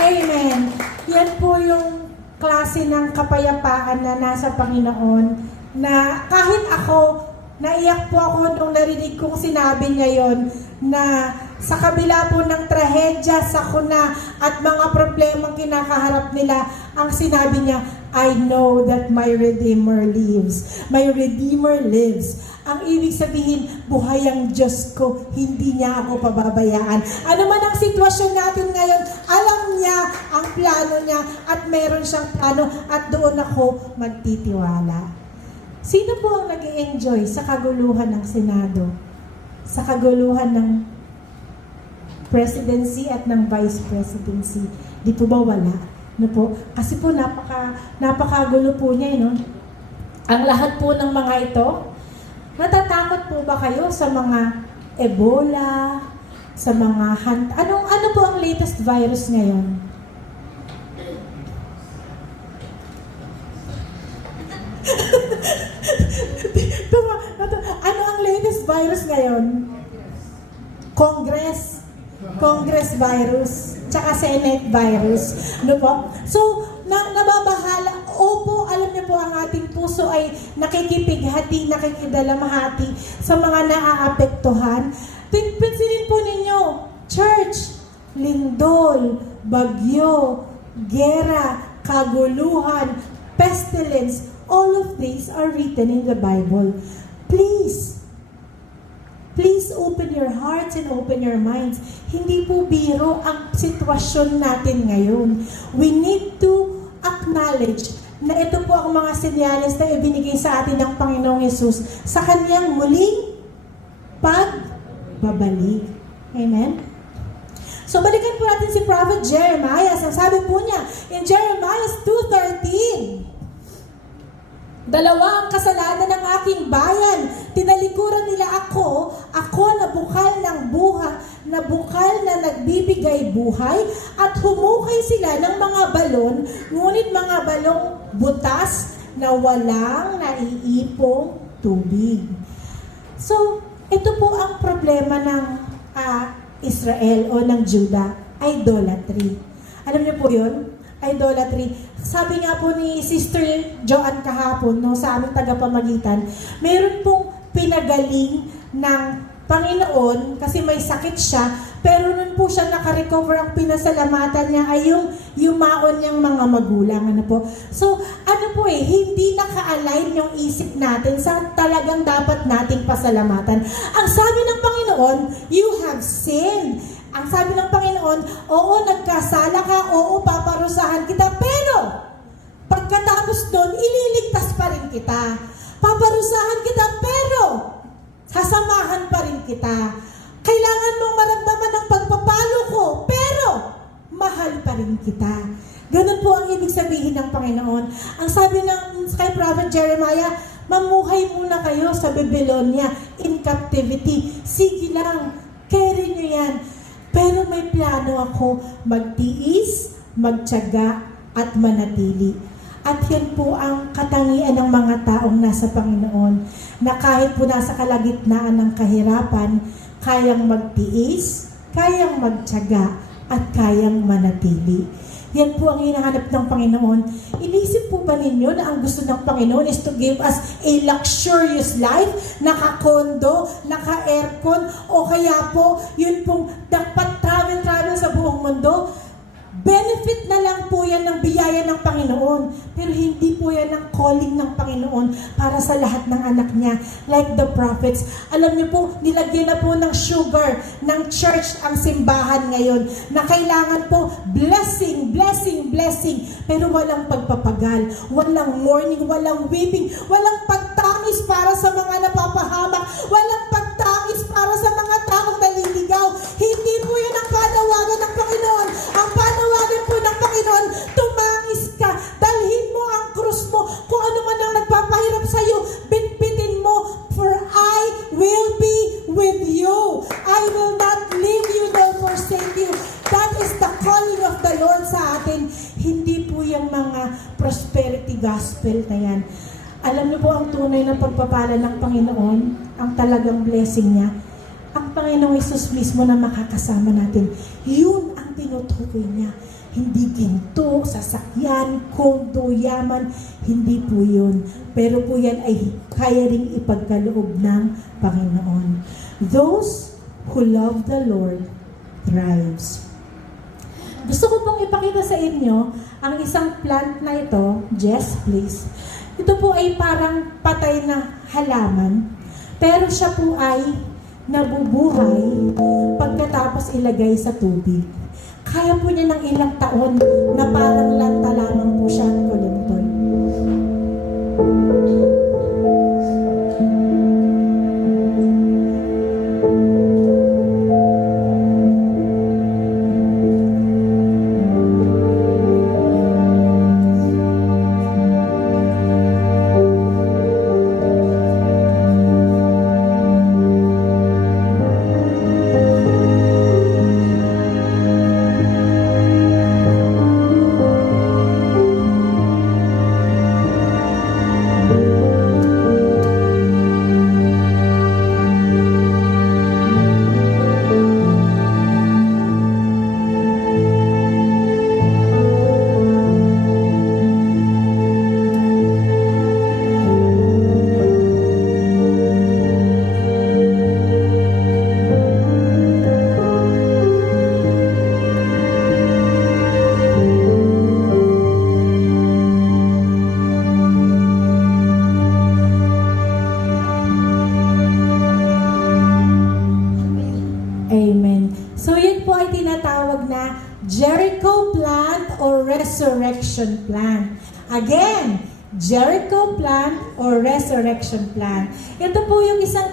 Amen. Yan po yung klase ng kapayapaan na nasa Panginoon na kahit ako, naiyak po ako nung narinig kong sinabi niya yon na sa kabila po ng trahedya, sakuna at mga problemang kinakaharap nila, ang sinabi niya, I know that my Redeemer lives. My Redeemer lives. Ang ibig sabihin, buhay ang Diyos ko, hindi niya ako pababayaan. Ano man ang sitwasyon natin ngayon, alam niya ang plano niya at meron siyang plano at doon ako magtitiwala. Sino po ang nag-i-enjoy sa kaguluhan ng Senado? Sa kaguluhan ng presidency at ng vice presidency? Di po ba wala? No po? Kasi po napakagulo po niya, no? Ang lahat po ng mga ito, natatakot po ba kayo sa mga Ebola, sa mga ano po ang latest virus ngayon? Ano ang latest virus ngayon? Congress virus, tsaka Senate virus. No po? So, nababahala. Opo, alam niyo po, ang ating puso ay nakikipighati, nakikidalamhati sa mga naaapektuhan. Pansinin po ninyo, church, lindol, bagyo, gera, kaguluhan, pestilence, all of these are written in the Bible. Please open your hearts and open your minds. Hindi po biro ang sitwasyon natin ngayon. We need to acknowledge na ito po ang mga senyales na ibinigay sa atin ng Panginoong Yesus sa kanyang muling pagbabalik. Amen? So, balikan po natin si Prophet Jeremiah. Ang sabi po niya, in Jeremiah 2:13, dalawa ang kasalanan ng aking bayan. Tinalikuran nila ako na bukal ng na bukal na nagbibigay buhay, at humukay sila ng mga balon, ngunit mga balong butas na walang naiipong tubig. So, ito po ang problema ng Israel o ng Judah, idolatry. Alam niyo po yun? Idolatry. Sabi nga po ni Sister Joanne kahapon, no, sa aming tagapamagitan, mayroon pong pinagaling ng Panginoon kasi may sakit siya, pero nun po siya nakarecover, ang pinasalamatan niya ay yung yumaon niyang mga magulang. Ano po? So, ano po hindi naka-align yung isip natin sa talagang dapat nating pasalamatan. Ang sabi ng Panginoon, you have sinned. Ang sabi ng Panginoon, oo, nagkasala ka, oo, paparusahan kita, pero pagkatapos doon, ililigtas pa rin kita. Paparusahan kita, pero sasamahan pa rin kita. Kailangan mong maramdaman ang pagpapalo ko, pero mahal pa rin kita. Ganun po ang ibig sabihin ng Panginoon. Ang sabi ng kay Prophet Jeremiah, mamuhay muna kayo sa Babylonia in captivity. Sige lang, carry nyo yan. Pero may plano ako, magtiis, magtiyaga, at manatili. At yan po ang katangian ng mga taong nasa Panginoon, na kahit po nasa kalagitnaan ng kahirapan, kayang magtiis, kayang magtiyaga, at kayang manatili. Yan po ang hinahanap ng Panginoon. Inisip po ba ninyo na ang gusto ng Panginoon is to give us a luxurious life, naka-condo, naka-aircon, o kaya po, yun pong dapat travel sa buong mundo? benefit na lang po yan ng biyaya ng Panginoon. Pero hindi po yan ang calling ng Panginoon para sa lahat ng anak niya. Like the prophets. Alam niyo po, nilagyan na po ng sugar ng church ang simbahan ngayon. Na kailangan po blessing, blessing, blessing. Pero walang pagpapagal, walang mourning, walang weeping, walang pagtangis para sa mga napapahamak, walang pagtangis para sa mga taong naliligaw. Hindi po yan ang panawagan ng Panginoon. Ang panawagan po ng Panginoon, tumangis ka, dalhin mo ang krus mo, kung ano man ang nagpapahirap sa iyo, bitbitin mo, for I will be with you. I will not leave you nor forsake you. That is the calling of the Lord sa atin. Hindi po yung mga prosperity gospel na yan. Alam niyo po ang tunay na pagpapala ng Panginoon, ang talagang blessing niya, ang Panginoong Hesus mismo na makakasama natin. Yun ang tinutukoy niya. Hindi ginto, sasakyan, kondo, yaman. Hindi po yun. Pero po yan ay kaya ring ipagkaloob ng Panginoon. Those who love the Lord thrives. Gusto ko pong ipakita sa inyo ang isang plant na ito. Jess, please. Ito po ay parang patay na halaman. Pero siya po ay nabubuhay pagkatapos ilagay sa tubig. Kaya po niya ng ilang taon na parang lanta lamang po siya at kulintol. Amen. So yun po ay tinatawag na Jericho plant or resurrection plant. Again, Jericho plant or resurrection plant. Ito po yung isang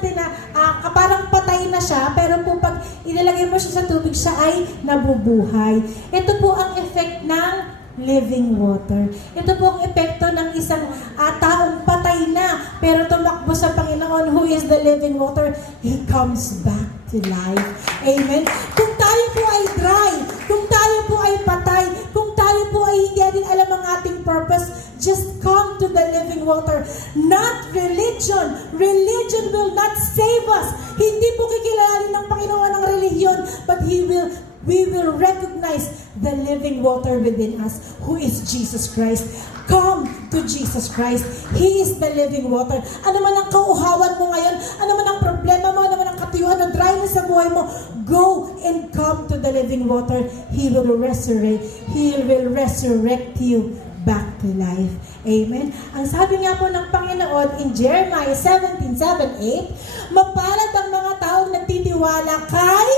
parang patay na siya, pero po pag ilalagay mo siya sa tubig, siya ay nabubuhay. Ito po ang effect ng living water. Ito po ang epekto ng isang taong patay na, pero tumakbo sa Panginoon, who is the living water. He comes back to life. Amen. Kung tayo po ay dry, kung tayo po ay patay, kung tayo po ay hindi natin alam ang ating purpose, just come to the living water. Not religion. Religion will not save us. Hindi po kikilalanin ng Panginoon ang religion, but we will recognize the living water within us, who is Jesus Christ. Come to Jesus Christ. He is the living water. Ano man ang kauhawan mo ngayon, ano man ang problema mo, ano man ang katuyuhan o dryness sa buhay mo, go and come to the living water. He will resurrect you back to life. Amen. Ang sabi nga po ng Panginoon in Jeremiah 17:7-8, mapalad ang mga taong nagtitiwala kay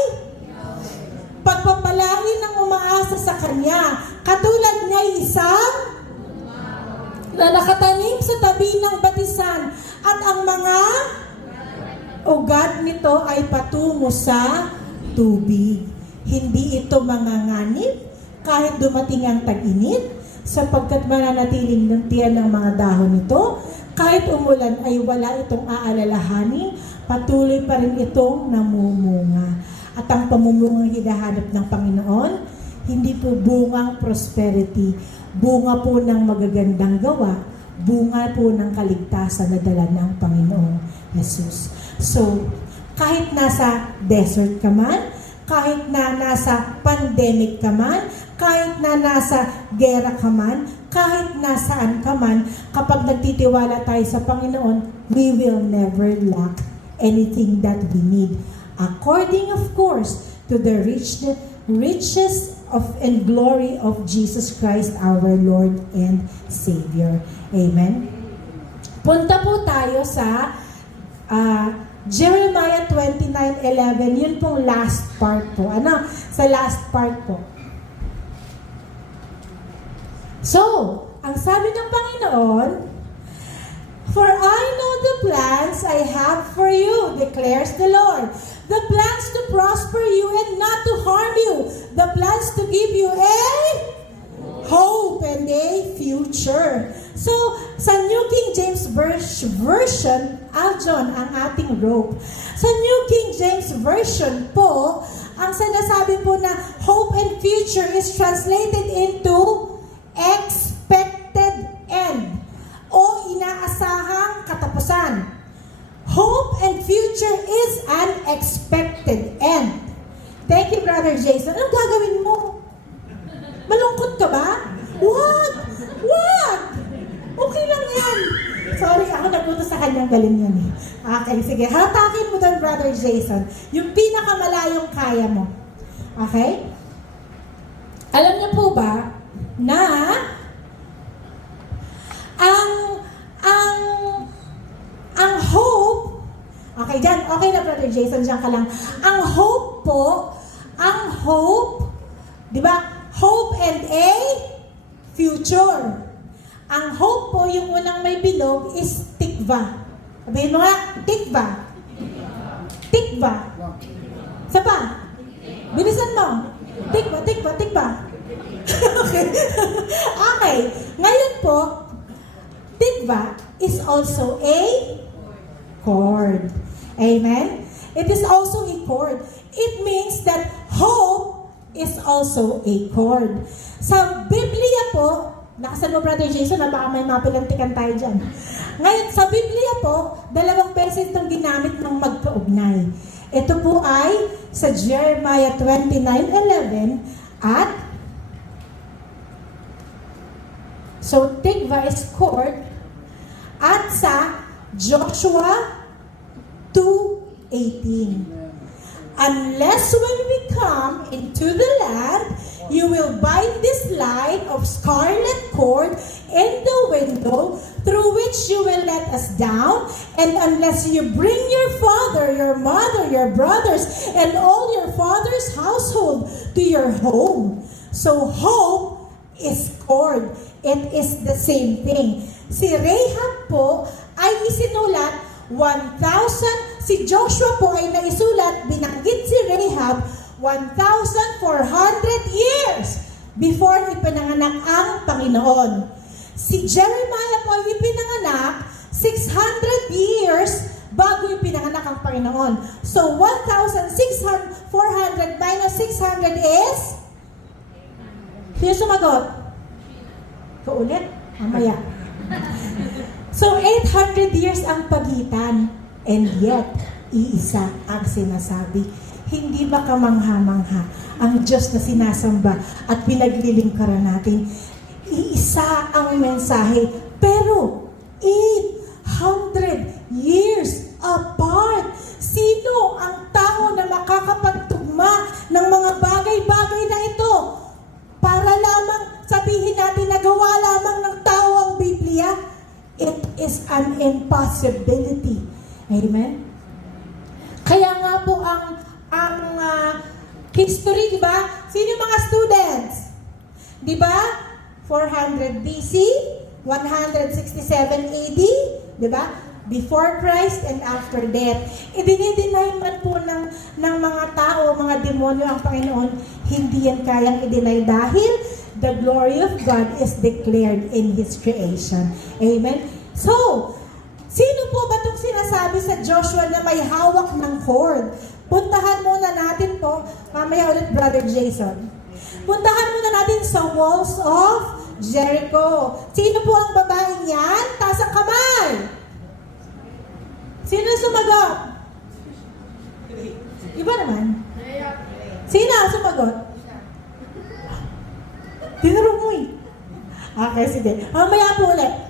pagpapalain ng umaasa sa Kanya, katulad niya isang na nakatanim sa tabi ng batisan, at ang mga ugat nito ay patungo sa tubig. Hindi ito manganganib kahit dumating ang tag-init, sapagkat mananatiling ng tiyan ng mga dahon nito. Kahit umulan ay wala itong aalalahanin, patuloy pa rin itong namumunga. At ang pamumungang hinahanap ng Panginoon, hindi po bungang prosperity, bunga po ng magagandang gawa, bunga po ng kaligtasan na dala ng Panginoong Jesus. So, kahit nasa desert ka man, kahit na nasa pandemic ka man, kahit na nasa gera ka man, kahit nasaan ka man, kapag nagtitiwala tayo sa Panginoon, we will never lack anything that we need. According, of course, to the riches and glory of Jesus Christ our Lord and Savior. Amen. Punta po tayo sa Jeremiah 29:11. Yun pong last part po. Sa last part po. So, ang sabi ng Panginoon, "For I know the plans I have for you, declares the Lord. The plans to prosper you and not to harm you. The plans to give you a hope and a future." So, sa New King James Version, Aljon ang ating rope. Sa New King James Version po, ang sinasabi po na hope and future is translated into expected end o inaasahang katapusan. Hope and future is an expected end. Thank you, Brother Jason. Anong gagawin mo? Malungkot ka ba? What? Okay lang yan. Sorry, ako nagutos sa kanyang galing yan eh. Okay, sige. Hatakin mo doon, Brother Jason. Yung pinakamalayong kaya mo. Okay? Alam niyo po ba na ang hope, okay dyan, okay na Brother Jason, dyan ka lang. Ang hope po, di ba? Hope and a future. Ang hope po, yung unang may bilog is tikva. Sabihin mo nga, tikva. Tikva. Isa pa. Bilisan mo. Tikva. Okay. Ngayon po, tikva is also a chord. Amen? It is also a chord. It means that hope is also a chord. Sa Biblia po, nakasan mo Brother Jason na baka may mapilantikan tayo dyan. Ngayon, sa Biblia po, 2 beses itong ginamit ng magkaugnay. Ito po ay sa Jeremiah 29:11 at so tikva is chord at sa Joshua 2:18. Unless when we come into the land, you will bind this line of scarlet cord in the window through which you will let us down, and unless you bring your father, your mother, your brothers, and all your father's household to your home. So hope is cord. It is the same thing. Si Rahab po ay isinulat 1,000, si Joshua po ay naisulat, binanggit si Rahab 1,400 years before ipinanganak ang Panginoon. Si Jeremiah po ay ipinanganak 600 years bago ipinanganak ang Panginoon. So 1,400 minus 600 is? Sino sumagot? Kaulit? Mamaya. So 800 years ang pagitan, and yet iisa ang sinasabi. Hindi ba kamangha-mangha ang Diyos na sinasamba at pinaglilingkaran natin? Iisa ang mensahe, pero 800 years apart. Sino ang tao na makakapagtugma ng mga bagay-bagay na ito? Para lamang sabihin natin na gawa lamang ng tao ang Biblia? It is an impossibility. Amen? Kaya nga po ang history, di ba? Sino yung mga students? Di ba? 400 BC, 167 AD, di ba? Before Christ and after death. Idinideny man po ng mga tao, mga demonyo ang Panginoon, hindi yan kayang i-deny dahil the glory of God is declared in His creation. Amen? So, sino po ba itong sinasabi sa Joshua na may hawak ng cord? Puntahan muna natin po, mamaya ulit Brother Jason. Puntahan muna natin sa walls of Jericho. Sino po ang babaeng yan? Taas ang kamay! Sino sumagot? Iba naman. Sino ang sumagot? Tinuro mo eh. Okay, sige. Mamaya po ulit.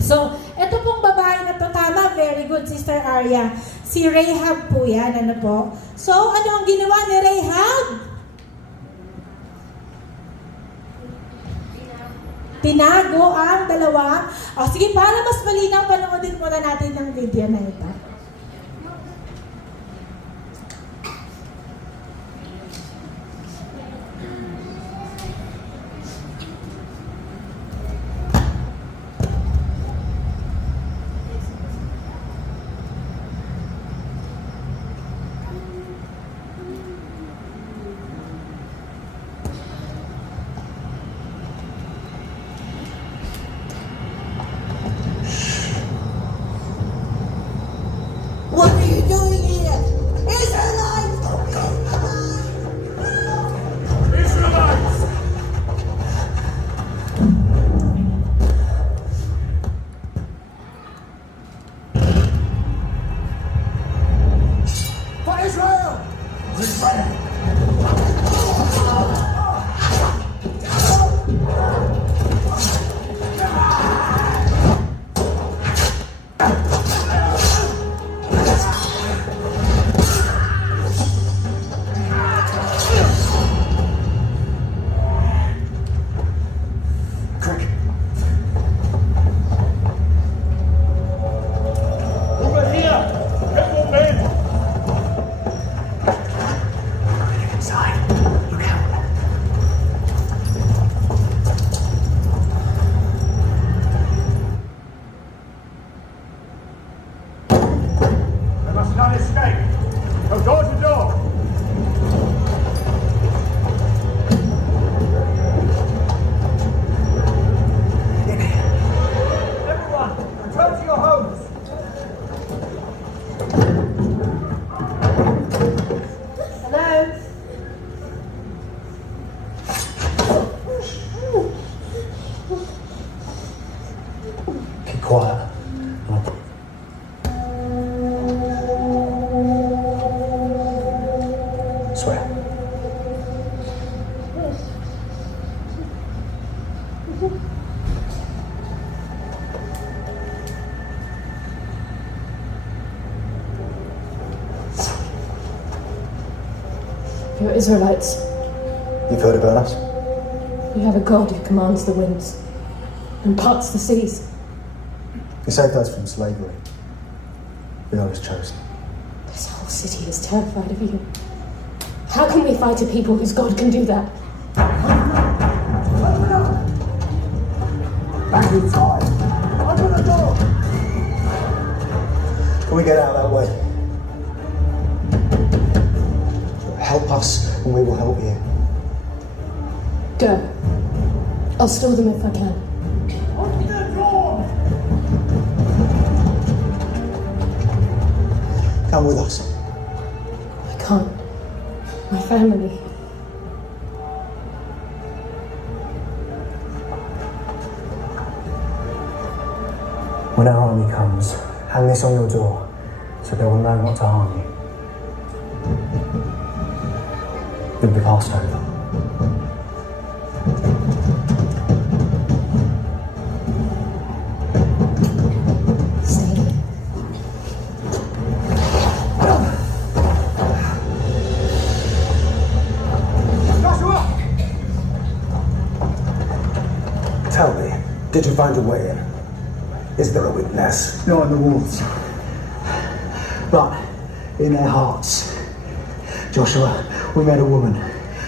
So, ito pong babae na to, tama, very good, Sister Arya. Si Rahab po yan, ano po? So, ano ang ginawa ni Rahab? tinago ang dalawang. O sige, para mas malinaw, panoodin muna natin ng video na ito. What are you doing here? Israelites! Israelites! For Israel! Israel! Cricket. Over here! Careful, men! Inside. Look out. They must not escape. Go door to door. Everyone, return to your homes. Hello? Keep quiet. Swear. You're Israelites. You've heard about us? You have a God who commands the winds and parts the seas. He saved us from slavery. We are his chosen. This whole city is terrified of you. How can we fight a people whose God can do that? Back inside! Open the door! Can we get out that way? Help us and we will help you. Go. I'll stall them if I can. Open the door! Come with us. I can't. My family. When our army comes, hang this on your door so they will know not to harm you. You'll be passed over. Stay. Joshua! Tell me, did you find a way in? Is there a witness? No on the walls. But in their hearts. Joshua, we met a woman.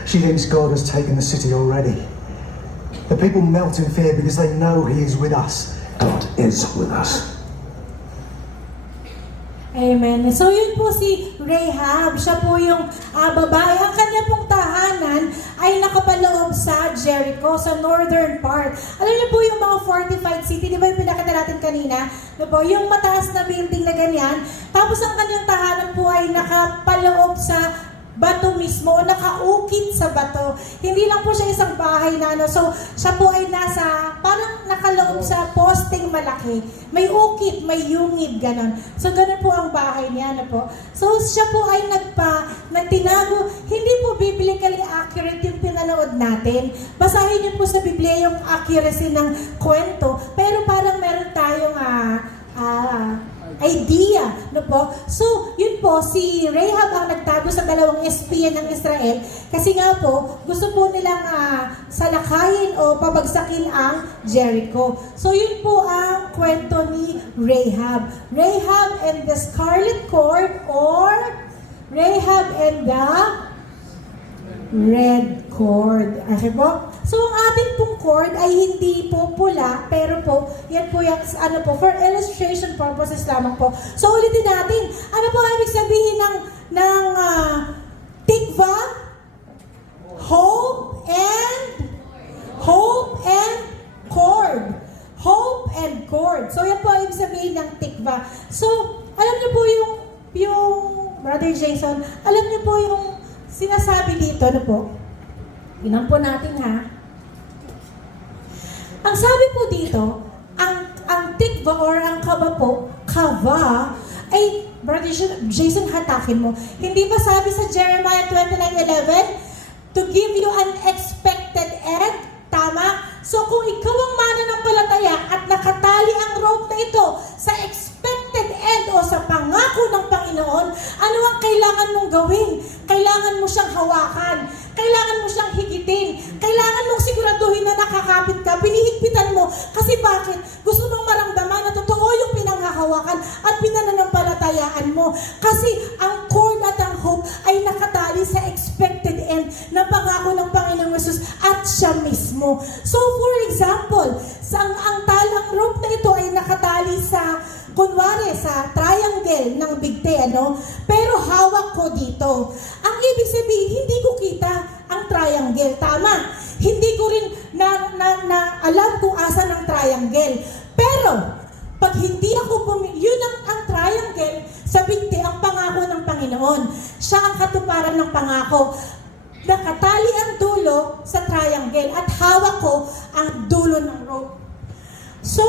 She thinks God has taken the city already. The people melt in fear because they know he is with us. God is with us. Amen. So yun po si Rahab. Siya po yung babae. Ang kanya pong tahanan ay nakapaloob sa Jericho, sa northern part. Alam niyo po yung mga fortified city, di ba yung pinakita natin kanina? No po, yung mataas na building na ganyan. Tapos ang kanyang tahanan po ay nakapaloob sa bato mismo, nakaukit sa bato. Hindi lang po siya isang bahay na ano. So, siya po ay nasa, parang nakaloob sa posting malaki. May ukit, may yungid, ganon. So, ganon po ang bahay niya na po. So, siya po ay nagtinago. Hindi po biblically accurate yung pinanood natin. Basahin niyo po sa Biblia yung accuracy ng kwento. Pero parang meron tayong idea, no po? So, yun po, si Rahab ang nagtago sa dalawang espiya ng Israel kasi nga po, gusto po nilang salakayin o pabagsakin ang Jericho. So, yun po ang kwento ni Rahab. Rahab and the Scarlet Cord or Rahab and the Red Cord. Okay po? So, ang ating pong cord ay hindi po pula, pero po, yan po yung, ano po, for illustration purposes lamang po. So, ulitin natin, ano po ibig sabihin ng tikva? Hope and cord. Hope and cord. So, yan po ibig sabihin ng tikva. So, alam niyo po yung Brother Jason, alam niyo po yung sinasabi dito, ano po? Tingnan po natin ha. Ang sabi po dito, ang tikva or ang kava po, kava, ay, Brother Jason, hatakin mo. Hindi ba sabi sa Jeremiah 29:11, to give you an expected end? Tama? So kung ikaw ang mananampalataya at nakatali ang rope na ito sa expected end o sa pangako ng Panginoon, ano ang kailangan mong gawin? Kailangan mo siyang hawakan. Kailangan mo siyang higitin. Kailangan mong siguraduhin na nakakapit ka. Pinihigpitan mo. Kasi bakit? Gusto mong maramdaman na totoo yung pinanghahawakan at pinananampalatayaan mo. Kasi ang cord at ang hope ay nakatali sa expected end na pangako ng Panginoong Jesus at siya mismo. So for example, ang talang rope na ito ay nakatali sa kunwari sa triangle ng bigte, ano? Pero hawak ko dito. Ang ibig sabihin, hindi ko kita ang triangle. Tama. Hindi ko rin na alam kung asan ang triangle. Pero, pag hindi ako yun ang triangle sa bigte, ang pangako ng Panginoon. Siya ang katuparan ng pangako. Nakatali ang dulo sa triangle at hawak ko ang dulo ng rope. So,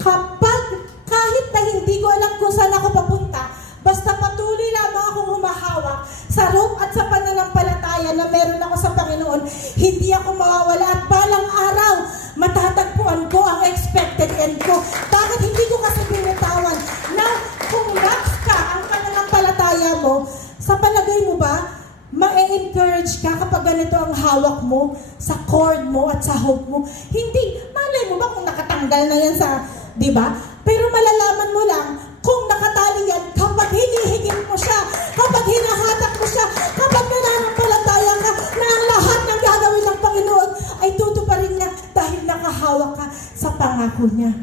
kahit na hindi ko alam kung saan ako papunta, basta patuloy lamang akong humahawak sa rope at sa pananampalataya na meron ako sa Panginoon, hindi ako mawawala at balang araw, matatagpuan ko ang expected end ko. Bakit hindi ko kasi binitawan na kung lax ka ang pananampalataya mo, sa palagay mo ba, ma-encourage ka kapag ganito ang hawak mo sa cord mo at sa hope mo? Hindi. Malay mo ba kung nakatanggal na yan sa, di ba? Pero malalaman mo lang kung nakatali yan kapag hinihigit mo siya, kapag hinahatak mo siya, kapag nananampalataya ka na ang lahat ng gagawin ng Panginoon ay tutuparin niya dahil nakahawak ka sa pangako niya.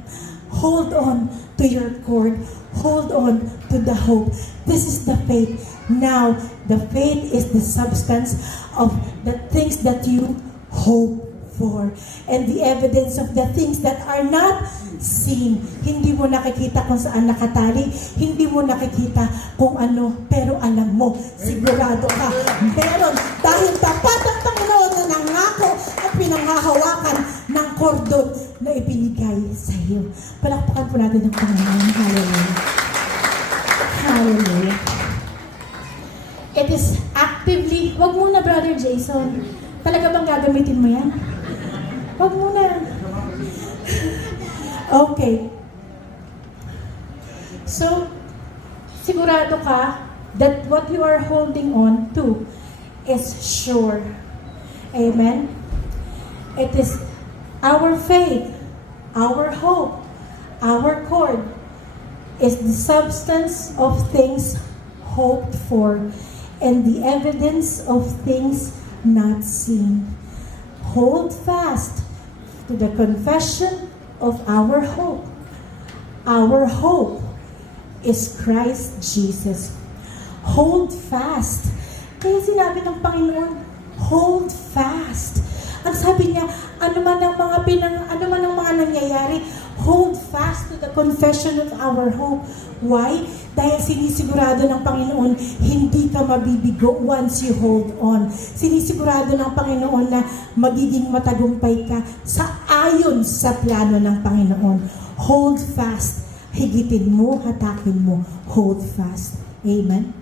Hold on to your cord. Hold on to the hope. This is the faith. Now, the faith is the substance of the things that you hope for and the evidence of the things that are not seen. Hindi mo nakikita kung saan nakatali, hindi mo nakikita kung ano, pero alam mo, sigurado ka, meron, dahil tapat ang Panginoon na nangako at pinanghahawakan ng kordon na ibinigay sa iyo. Palakpakan po natin ang Panginoon. Hallelujah. Hallelujah. It is actively, wag muna Brother Jason, talaga bang gagamitin mo yan? Wag muna. Okay. So, sigurado ka that what you are holding on to is sure. Amen? It is our faith, our hope, our cord is the substance of things hoped for and the evidence of things not seen. Hold fast to the confession of our hope. Our hope is Christ Jesus. Hold fast. Kaya sinabi ng Panginoon, hold fast. Ang sabi niya, ano man ang mga nangyayari, hold fast to the confession of our hope. Why? Dahil sinisigurado ng Panginoon, hindi ka mabibigo once you hold on. Sinisigurado ng Panginoon na magiging matagumpay ka sa ayon sa plano ng Panginoon. Hold fast. Higitin mo, hatakin mo. Hold fast. Amen?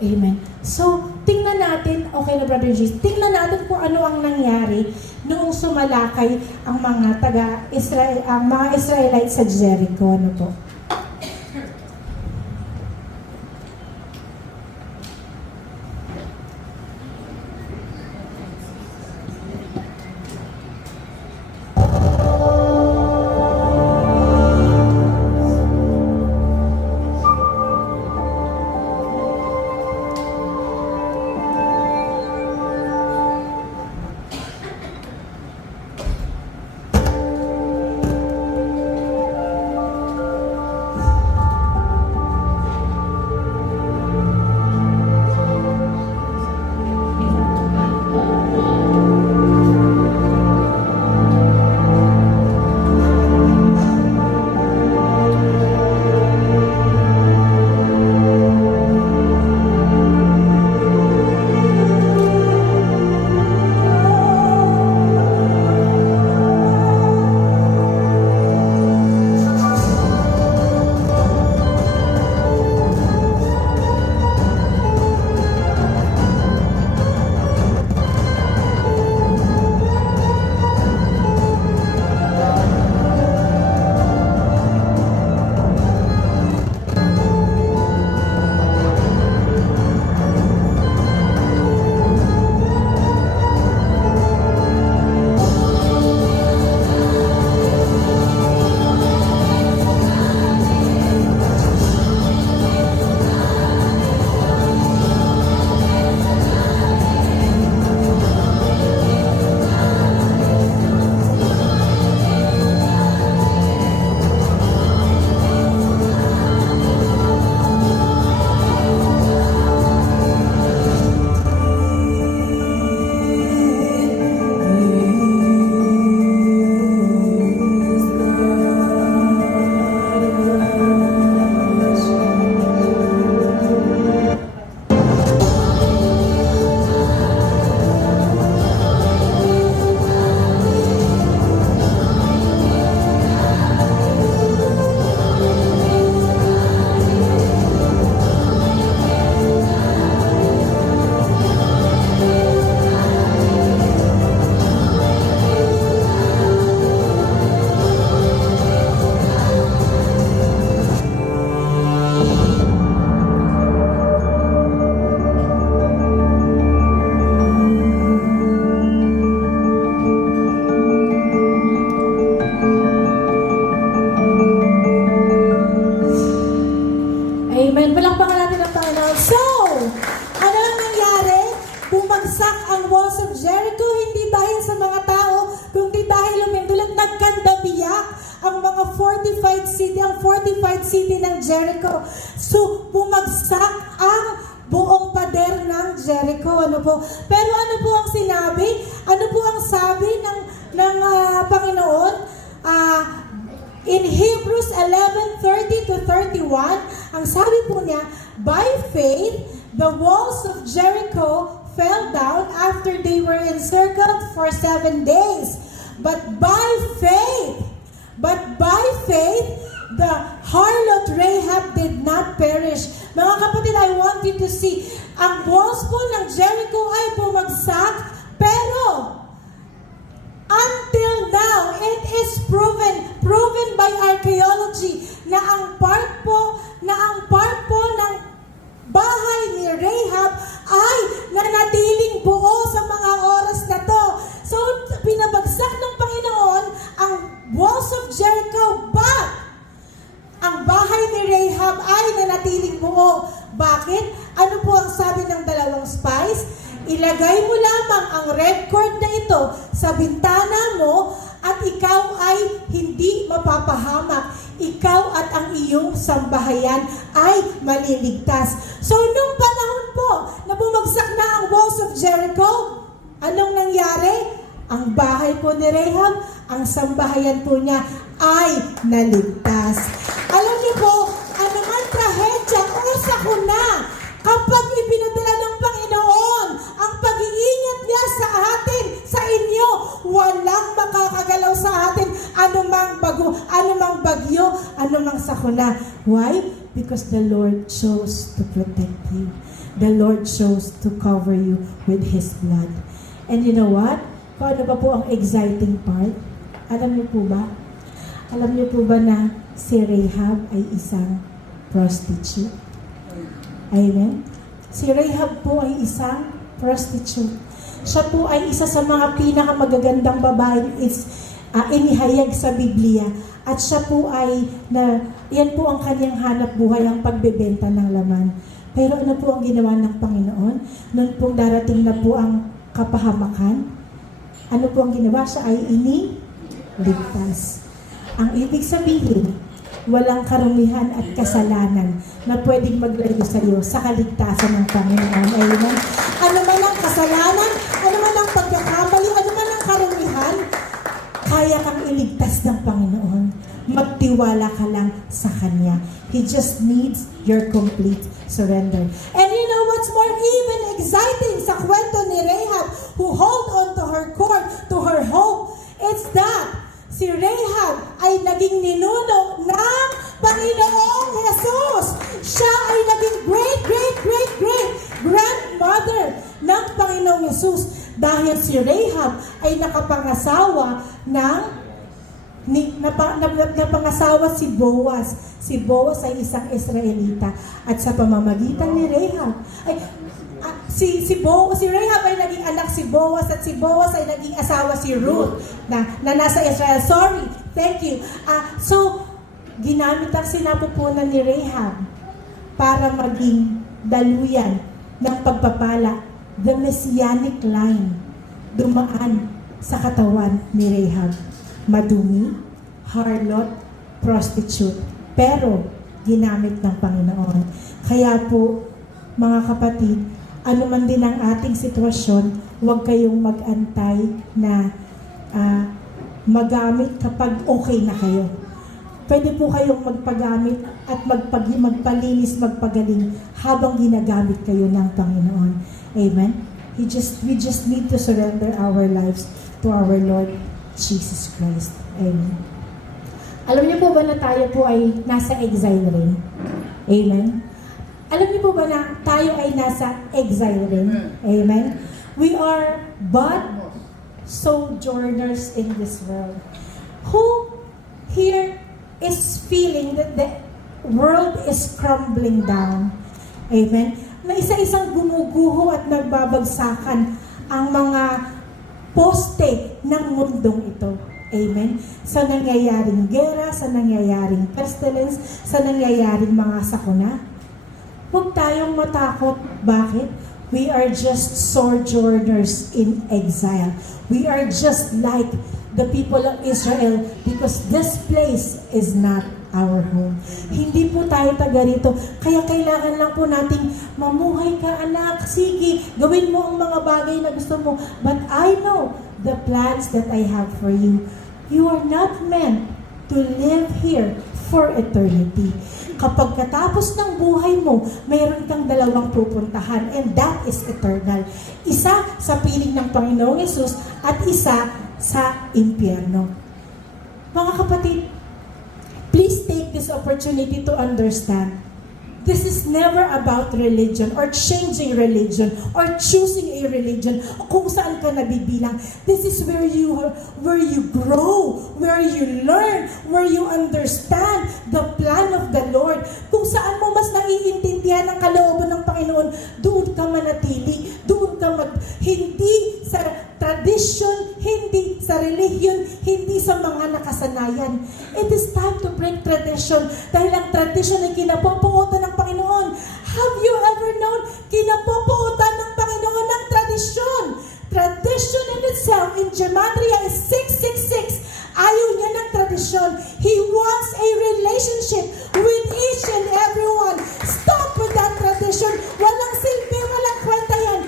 Amen. So, tingnan natin, okay na Brother Jesus, tingnan natin kung ano ang nangyari noong sumalakay ang mga Israelites sa Jericho. Ano po? fortified city ng Jericho. So, bumagsak ang buong pader ng Jericho. Ano po? Pero ano po ang sinabi? Ano po ang sabi ng Panginoon? In Hebrews 11:30 to 31, ang sabi po niya, by faith, the walls of Jericho fell down after they were encircled for 7 days. But by faith, the harlot Rahab did not perish. Mga kapatid, I want you to see, ang walls po ng Jericho ay bumagsak, pero until now, it is proven by archaeology na ang part po ng bahay ni Rahab ay nanatiling buo sa mga oras na to. So, pinabagsak ng Panginoon ang walls of Jericho, but ang bahay ni Rahab ay nanatiling buo. Bakit? Ano po ang sabi ng dalawang spies? Ilagay mo lamang ang red cord na ito sa bintana mo at ikaw ay hindi mapapahamak. Ikaw at ang iyong sambahayan ay maliligtas. So, nung panahon po na bumagsak na ang walls of Jericho, anong nangyari? Ang bahay po ni Rahab, ang sambahayan po niya ay naligtas. Alam niyo po, anumang trahedya o sakuna, kapag ipinadala ng Panginoon ang pag-iingat niya sa atin, sa inyo, walang makakagalaw sa atin, anumang bagyo, anumang sakuna. Why? Because the Lord chose to protect you. The Lord chose to cover you with His blood. And you know what? Paano ba po ang exciting part? Alam niyo po ba? Alam niyo po ba na si Rahab ay isang prostitute? Amen? Si Rahab po ay isang prostitute. Siya po ay isa sa mga pinakamagagandang babae inihayag sa Biblia. At siya po ay, yan po ang kanyang hanap buhay, ang pagbebenta ng laman. Pero ano po ang ginawa ng Panginoon? Noon pong darating na po ang kapahamakan, ano po ang ginawa? Siya ay iniligtas. Ang ibig sabihin, walang karumihan at kasalanan na pwedeng maglayo sa iyo sa kaligtasan ng Panginoon. Amen? Ano man ang kasalanan, ano man ang pagkakamali, ano man ang karumihan, kaya kang iligtas ng Panginoon. Magtiwala ka lang sa Kanya. He just needs your complete surrender. And you know what's more even exciting sa kwento ni Rahab who hold on to her cord, to her hope? It's that si Rahab ay naging ninuno ng Panginoong Jesus. Siya ay naging great grandmother ng Panginoong Jesus. Dahil si Rahab ay nakapangasawa napangasawa si Boaz. Si Boaz ay isang Israelita. At sa pamamagitan ni Rahab, si Rahab ay naging anak si Boaz at si Boaz ay naging asawa si Ruth na nasa Israel. Sorry, thank you. So, ginamit ang sinapupunan ni Rahab para maging daluyan ng pagpapala. The messianic line dumaan sa katawan ni Rahab. Madumi, harlot, prostitute. Pero, ginamit ng Panginoon. Kaya po, mga kapatid, ano man din ang ating sitwasyon, huwag kayong mag-antay na magamit kapag okay na kayo. Pwede po kayong magpagamit at magpalinis, magpagaling habang ginagamit kayo ng Panginoon. Amen? We just need to surrender our lives to our Lord Jesus Christ. Amen. Alam niyo po ba na tayo po ay nasa exile rin? Amen? Alam niyo po ba na tayo ay nasa exile rin? Amen? We are but sojourners in this world. Who here is feeling that the world is crumbling down? Amen? Na isa-isang gumuguho at nagbabagsakan ang mga poste ng mundong ito. Amen? Sa nangyayaring gera, sa nangyayaring pestilence, sa nangyayaring mga sakuna. Huwag tayong matakot. Bakit? We are just sojourners in exile. We are just like the people of Israel because this place is not our home. Hindi po tayo taga rito. Kaya kailangan lang po nating mamuhay ka, anak. Sige, gawin mo ang mga bagay na gusto mo. But I know the plans that I have for you. You are not meant to live here for eternity. Kapag katapos ng buhay mo, mayroon kang dalawang pupuntahan, and that is eternal. Isa sa piling ng Panginoong Yesus at isa sa impyerno. Mga kapatid, please take this opportunity to understand. This is never about religion or changing religion or choosing a religion o kung saan ka nabibilang. This is where you grow, where you learn, where you understand the plan of the Lord. Kung saan mo mas naiintindihan ang kalooban ng Panginoon, doon ka manatili, doon ka hindi sa tradition, hindi sa religion, hindi sa mga nakasanayan. It is time to break tradition dahil ang tradition ay kinapupuutan ng Panginoon. Have you ever known kinapupuutan ng Panginoon ng tradisyon? Tradition in itself in Gematria is 666. Ayaw niya ng tradisyon. He wants a relationship with each and everyone. Stop with that tradition. Walang silbi, walang kwenta yan.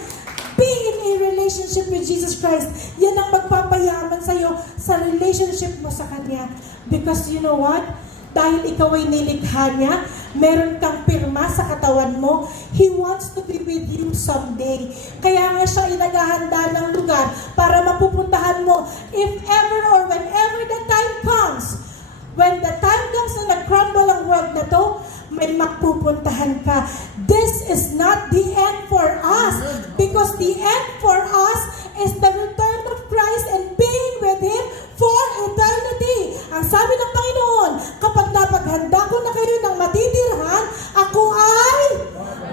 Be in a relationship with Jesus Christ. Yan ang magpapayaman sa'yo sa relationship mo sa Kanya. Because you know what? Dahil ikaw ay nilikha niya, meron kang pirma sa katawan mo. He wants to be with you someday. Kaya nga siya ay naghahanda ng lugar para mapupuntahan mo. If ever or whenever the time comes, when the time comes na nag-crumble ang world na to, may mapupuntahan ka. This is not the end for us, because the end for us is the return of Christ and being with Him for eternity. Ang sabi ng Panginoon, kapag napaghanda ko na kayo ng matitirhan, ako ay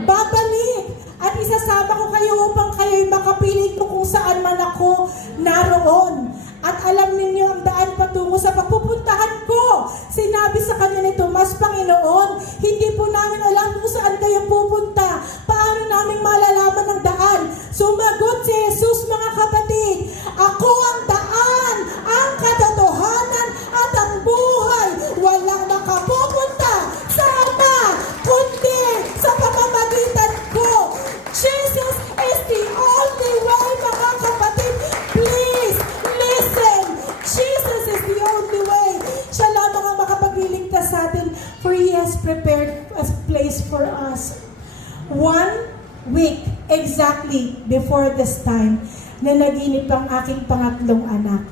babalik at isasama ko kayo upang kayo'y makapiling ko kung saan man ako naroon. At alam ninyo ang daan patungo sa pagpupuntahan ko. Sinabi sa kanya ni Tomas, Panginoon, hindi po namin alam kung saan kayo pupunta. Paano namin malalaman ang daan? Sumagot si Jesus, mga kapatid, ako ang daan, ang katotohanan at ang buhay. Walang makapupunta sa Ama, kundi sa pamamagitan ko. Jesus is the only way, mga kapatid. Please, listen. Jesus is the only way. Siya lamang ang makapagliligtas sa atin, for He has prepared a place for us. 1 week exactly before this time, na naginip ang aking pangatlong anak.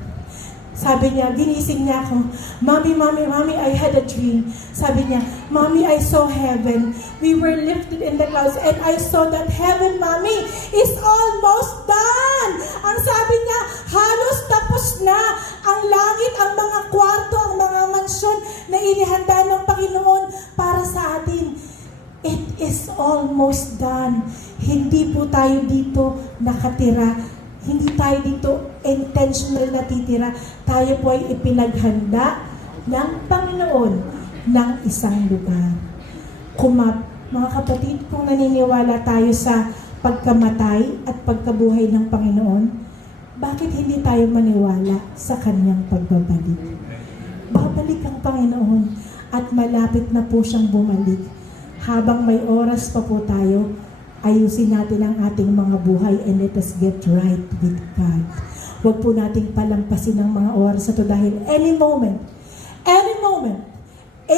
Sabi niya, ginising niya ako, Mommy, I had a dream. Sabi niya, Mommy, I saw heaven. We were lifted in the clouds and I saw that heaven, Mommy, is almost done. Ang sabi niya, halos tapos na ang langit, ang mga kwarto, ang mga mansyon na inihanda ng Panginoon para sa atin. It is almost done. Hindi po tayo dito nakatira. Hindi tayo dito intentional na titira. Tayo po ay ipinaghanda ng Panginoon ng isang lugar. Mga kapatid, kung naniniwala tayo sa pagkamatay at pagkabuhay ng Panginoon, bakit hindi tayo maniwala sa Kanyang pagbabalik? Babalik ang Panginoon at malapit na po siyang bumalik. Habang may oras pa po tayo, ayusin natin ang ating mga buhay and let us get right with God. Huwag po nating palampasin ang mga oras na ito dahil any moment, in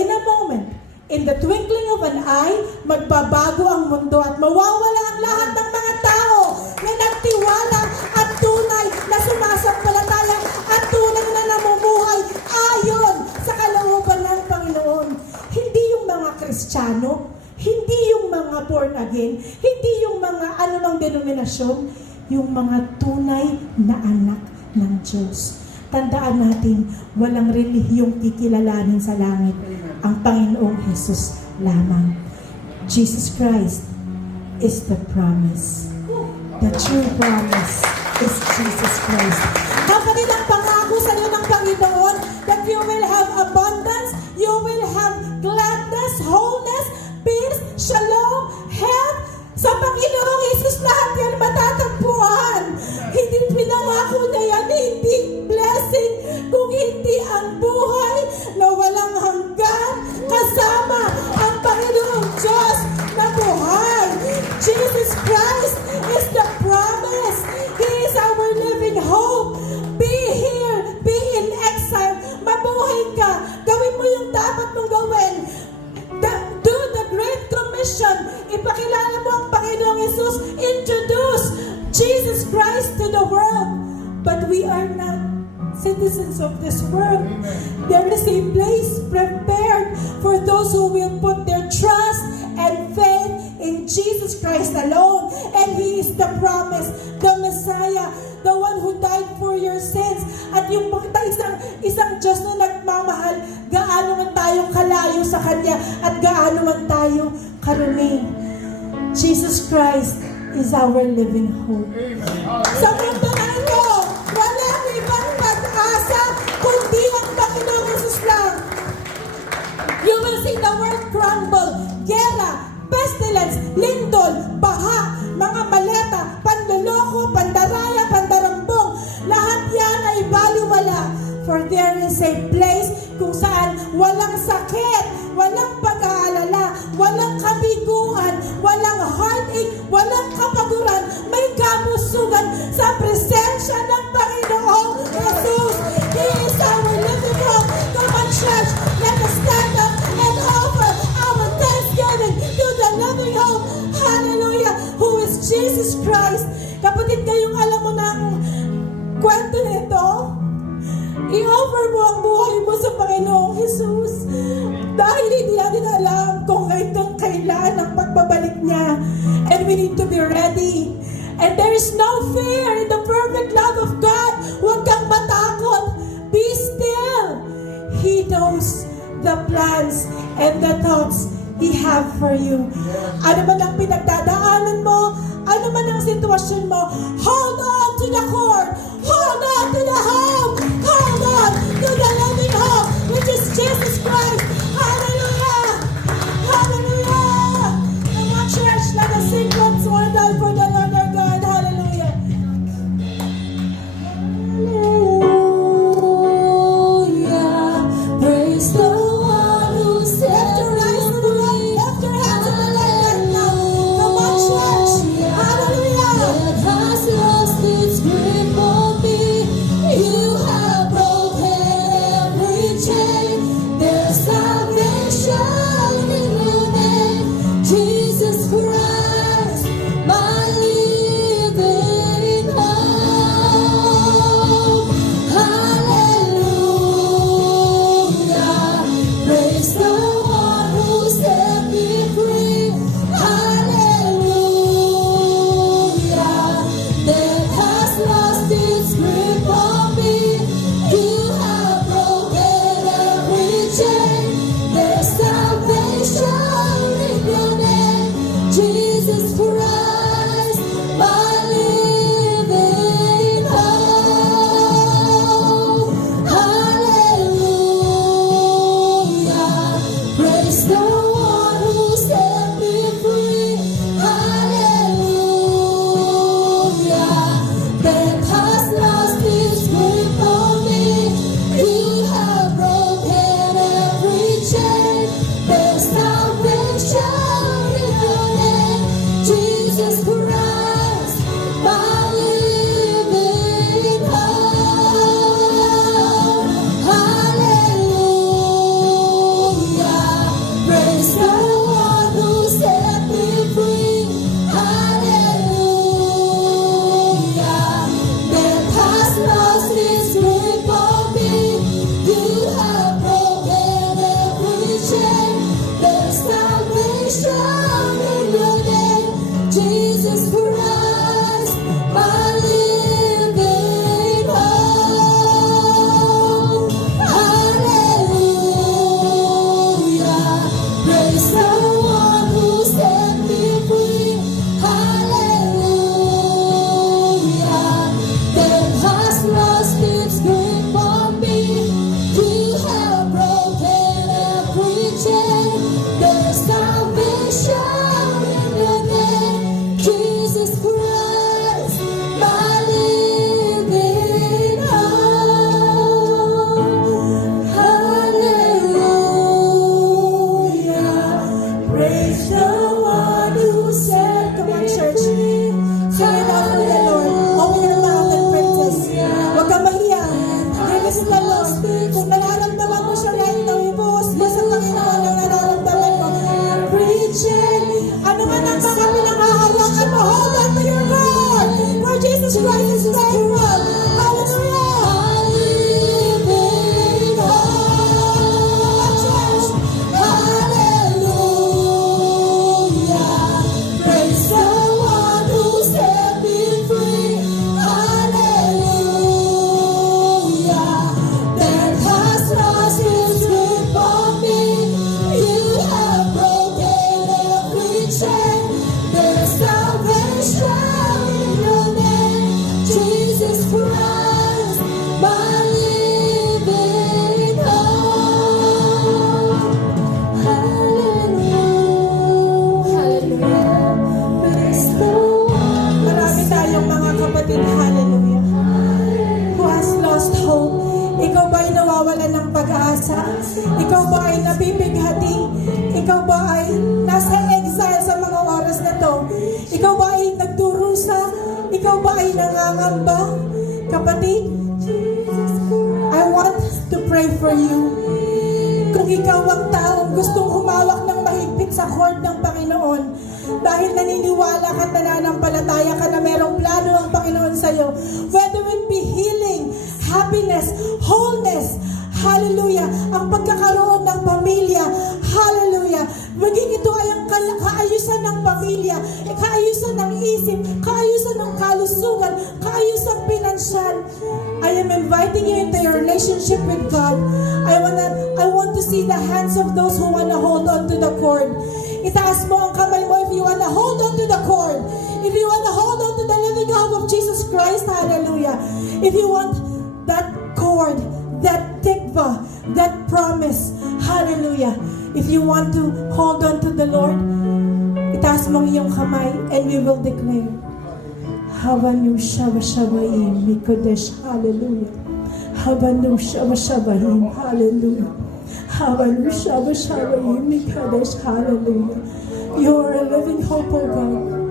a moment, in the twinkling of an eye, magbabago ang mundo at mawawala ang lahat ng mga tao na nagtiwala at tunay na sumasampalataya at tunay na namumuhay ayon sa kalooban ng Panginoon. Hindi yung mga Kristiyano, hindi yung mga born again, hindi yung mga anumang denominasyon, yung mga tunay na anak ng Diyos. Tandaan natin, walang relihiyong kikilalanin sa langit, ang Panginoong Jesus lamang. Jesus Christ is the promise. The true promise is Jesus Christ. Kapatid, ang pangako sa iyo ng Panginoon that you will have abundance, you will have gladness, wholeness, peace, shalom, health. Sa Panginoong Jesus lahat yan matatagpuan. Hindi pinangako na yan, hindi blessing, kung hindi ang buhay na walang hanggan, we are not citizens of this world. There is a place prepared for those who will put their trust and faith in Jesus Christ alone. And He is the promise, the Messiah, the one who died for your sins. At yung isang Diyos na nagmamahal, gaano man tayong kalayo sa Kanya at gaano man tayo karumi. Jesus Christ is our living hope. Sa mundo na ito, walang ibang pag-asa kundi ang Panginoong Jesus lang. You will see the world crumble, gera, pestilence, lindol, baha, mga maleta, panloloko, pandaraya, pandarambong. Lahat yan ay baliwala. For there is a place kung saan walang sakit, walang pag-aalala, walang kabiguan, walang heartache, walang kapaguran, may kabusugan sa presensya ng Panginoong Jesus. He is our living hope. Come on, church, let us stand up and offer our thanksgiving to the living hope. Hallelujah! Who is Jesus Christ? Kapatid, ngayong alam mo na ang kwento nito, i-offer mo ang buhay mo sa Panginoong Jesus. Dahil hindi natin alam kung hanggang kailan ang pagbabalik niya. And we need to be ready. And there is no fear in the perfect love of God. Huwag kang matakot. Be still. He knows the plans and the thoughts He have for you. Ano man ang pinagdadaanan mo, ano man ang sitwasyon mo, hold on to the cord. Hold on to the hope. Hold on to the living hope, which is Jesus Christ. Hallelujah! Hallelujah! Come on, church, let us sing once more now for the Lord our God. Hallelujah! Hallelujah! Praise the one who set your eyes to the Lord. Lift your hands to the Lord right now. Come on, church! Hallelujah! It has lost its grip my living hope. Hallelujah, hallelujah, praise the one. Marami tayong mga kapatid, hallelujah, who has lost hope. Ikaw ba ay nawawalan ng pag-asa? Ikaw ba ay nabibighati? Ikaw ba ay nasa exile sa mga oras na to? Ikaw ba ay nagdurusa? Ikaw ba ay nangangamba? Kapatid, I want to pray for you. Kung ikaw ang taong gustong humawak ng mahigpit sa cord ng Panginoon, dahil naniniwala ka at nananampalataya ka na merong plano ang Panginoon sa iyo, whether it be healing, happiness, wholeness, hallelujah, ang pagkakaroon ng pamilya, hallelujah, maging ito ay ang kaayusan ng pamilya, kaayusan ng isip, kaayusan ng kalusugan, kaayusan pinansyal. I am inviting you into your relationship with God. I want to see the hands of those who want to hold on to the cord. Itaas mo ang kamay mo if you want to hold on to the cord. If you want to hold on to the living hope of Jesus Christ, hallelujah. If you want that cord, that tikva, that promise, hallelujah. If you want to hold on to the Lord, itaas mo ang iyong kamay and we will declare, Havanu Shava Shavahim, Mikodesh, hallelujah. Havanu Shava Shavahim, hallelujah. Havanu Shava Shavahim, Mikodesh, hallelujah. You are a living hope, O God.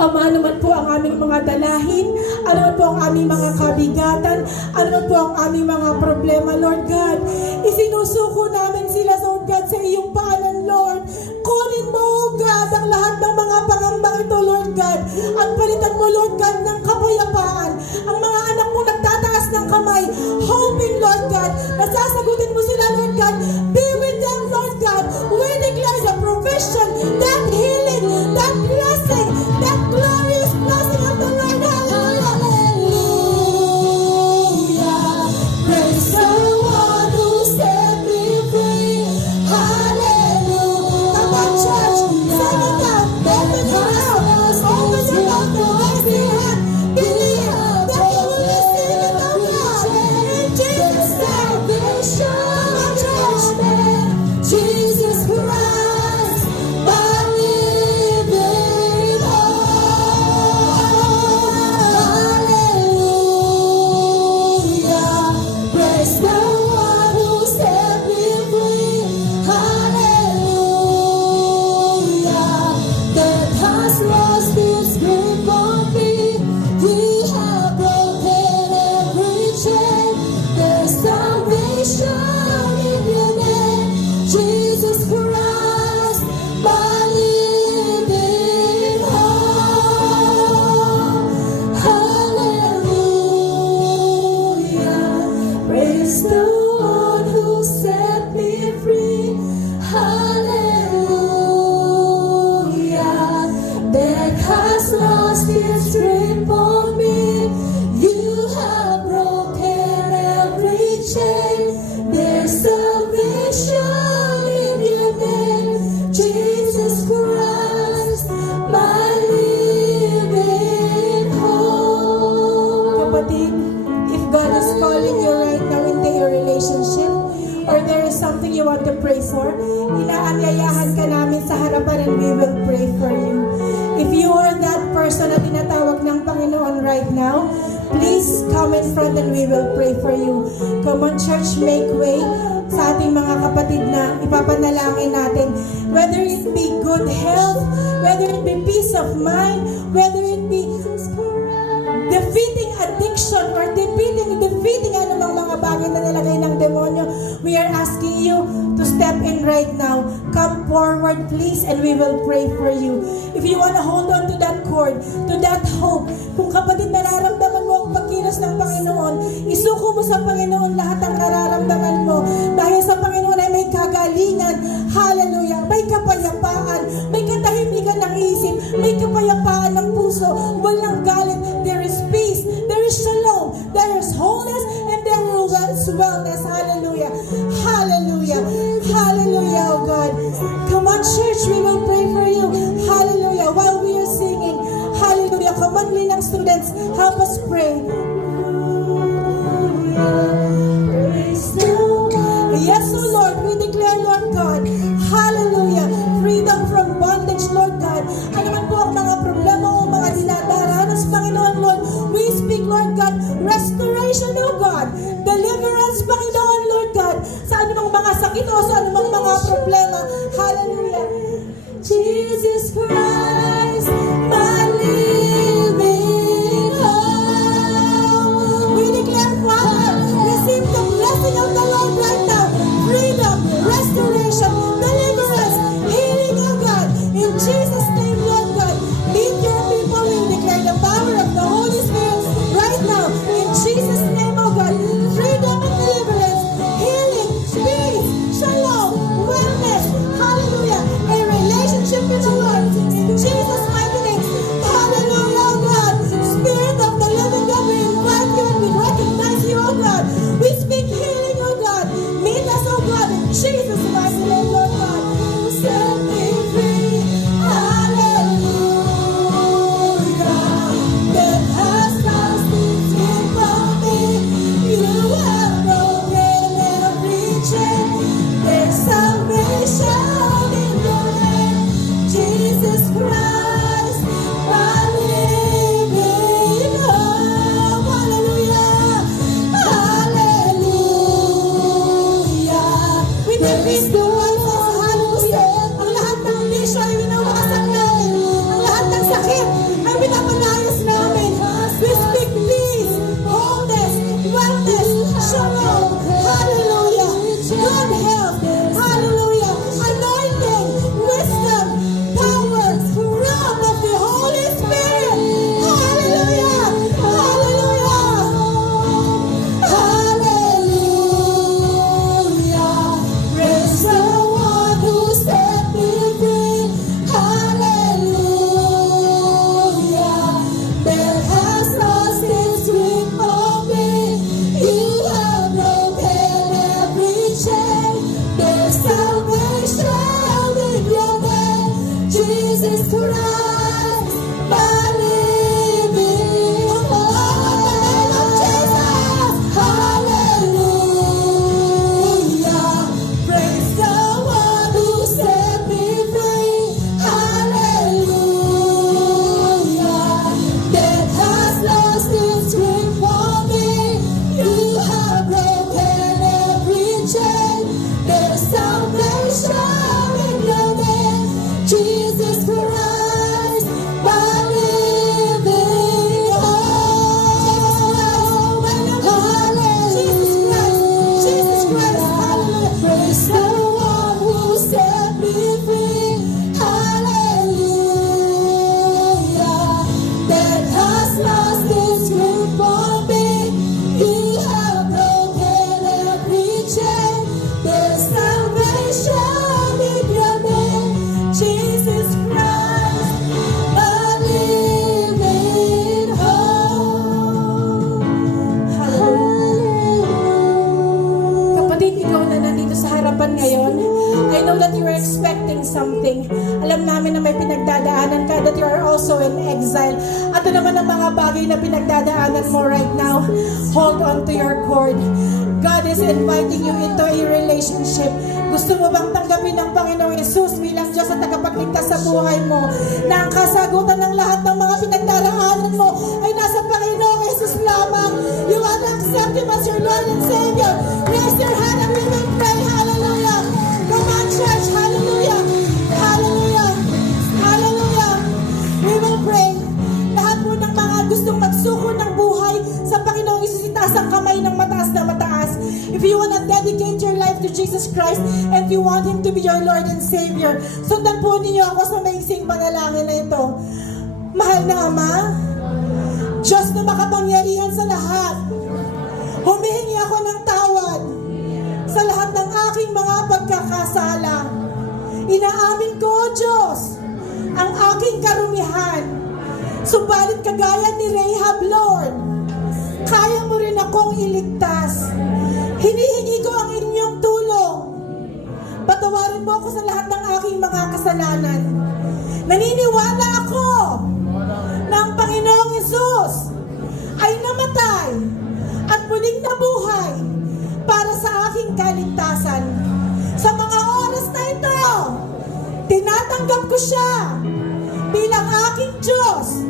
Ama, naman po ang aming mga dalahin, ano man po ang aming mga kabigatan, ano man po ang aming mga problema, Lord God. Isinusuko namin sila, Lord God, sa iyong paanan, Lord. Kunin mo, O God, ang lahat ng mga pangambang ito, Lord God. At palitan mo, Lord God, ng kapayapaan. Ang mga anak mo nagtataas ng kamay, hoping, Lord God, na sasagutin mo sila, Lord God. Be with them, Lord God. We declare the provision, that healing, that blessing, that glorious blessing of the Lord. Hallelujah. Praise the one who set me free. Hallelujah. Come on, church. Sing it out. Open your mouth. Open your mouth. Raise your hand. Believe that you will receive it, oh God. In Jesus' name. Come on, church. Jesus Christ, my living hope. Hallelujah. Praise the one who set me free. Hallelujah. Death has lost its grip on me. You have broken every chain. There's salvation in your name. Jesus Christ, my living hope. Hallelujah. Praise the one who set me free. Hallelujah. Death has lost its grip on me. You have broken every chain. There's salvation in your name. Jesus Christ, my living hope. Kapatid, if God is calling you right now into your relationship, or there is something you want to pray for, inaanyayahan ka namin sa harapan and we will pray for you. If you are that person na tinatawag ng Panginoon right now, please come in front and we will pray for you. Come on, church, make way sa ating mga kapatid na ipapanalangin natin. Whether it be good health, whether it be peace of mind, whether it be defeating addiction or defeating anumang mga bagay na nilagay ng demonyo, we are asking you to step in right now. Come forward, please, and we will pray for you. If you want to hold on to that cord, to that hope, kung kapatid nararamdaman mo ang pagkilos ng Panginoon, isuko mo sa Panginoon lahat ng nararamdaman mo. Dahil sa Panginoon ay may kagalingan, hallelujah, may kapayapaan, may katahimikan ng isip, may kapayapaan ng puso, walang galit. There is peace, there is shalom, there is wholeness, and there is wellness. Hallelujah. Hallelujah. Hallelujah, oh God. Come on, church, we will pray for you. Hallelujah. While we are singing, hallelujah. Come on, Linang students, help us pray. salvation, O God. Deliverance, Panginoon, Lord God, sa anumang mga sakit o sa anumang mga problema. Hallelujah. Jesus Christ, my living hope. We declare, Father, receive the blessing of the Lord right now. Freedom, restoration, deliverance, healing, O God. In Jesus' name, Lord God, lead your people. We declare the power of the Holy Spirit right now. In Jesus' name, O God, freedom and deliverance, healing, peace, shalom, wellness, hallelujah, a relationship with the Lord. In Jesus' mighty name, hallelujah, O God. Spirit of the living God, we invite you and we recognize you, O God. We speak healing, O God. Meet us, O God, in Jesus' mighty name, Lord God. Set me free, hallelujah. That has lost its grip on me. You have broken every chain. There's salvation in your name, Jesus Christ, my living hope. Hallelujah, hallelujah. We decrease the voices, hallelujah. Ang lahat ng mission ay winawasan namin. Ang lahat ng sakit ay pinapanayos namin. We speak peace, wholeness, wellness, shalom, hallelujah. Good health, hallelujah. Anointing, wisdom, power, realm of the Holy Spirit. Hallelujah, hallelujah, hallelujah. Praise the one who set me free. Hallelujah. That has lost its grip on me. You have broken every chain. There's salvation in your name, Jesus Christ, my living hope. Jesus, hallelujah. Praise the one who set me free. Hallelujah. That has lost its grip on me. You have broken every chain. There's salvation in your name, Jesus Christ, my living hope. Hallelujah. Jesus Christ, hallelujah. Praise the one who set me free. Hallelujah. That has lost its grip on me. You have broken every chain. There's salvation in your name, Jesus Christ, my living hope. Hallelujah. Kapatid, ikaw na nandito sa harapan ngayon. I know that you are expecting something. Alam namin na may pinagdadaanan ka, that you are also in exile. At ito naman ang mga bagay na pinagdadaanan mo right now. Hold on to your cord. God is inviting you into a relationship. Gusto mo bang tanggapin ng Panginoong Yesus bilang Diyos at tagapagligtas sa buhay mo? Na ang kasagutan ng lahat ng mga pinagdaraanan mo ay nasa Panginoong Yesus lamang. You want to accept Him as your Lord and Savior. Raise your hand and we will pray. Hallelujah. Come on, church. Hallelujah. Hallelujah. Hallelujah. We will pray. Lahat po ng mga gustong magsuko ng buhay sa Panginoong Yesus, itaas ang kamay ng mataas na mataas. If you want to dedicate your life to Jesus Christ and you want Him to be your Lord and Savior, sundan po ninyo ako sa maising panalangin na ito. Mahal na Ama, Diyos na makapangyarihan sa lahat, humihingi ako ng tawad sa lahat ng aking mga pagkakasala. Inaamin ko, O Diyos, ang aking karumihan. Subalit kagaya ni Rahab, Lord, kaya mo rin akong iligtas. Hinihingi ko ang inyong tulong. Patawarin mo ako sa lahat ng aking mga kasalanan. Naniniwala ako na ang Panginoong Hesus ay namatay at muling nabuhay para sa aking kaligtasan. Sa mga oras na ito, tinatanggap ko siya bilang aking Diyos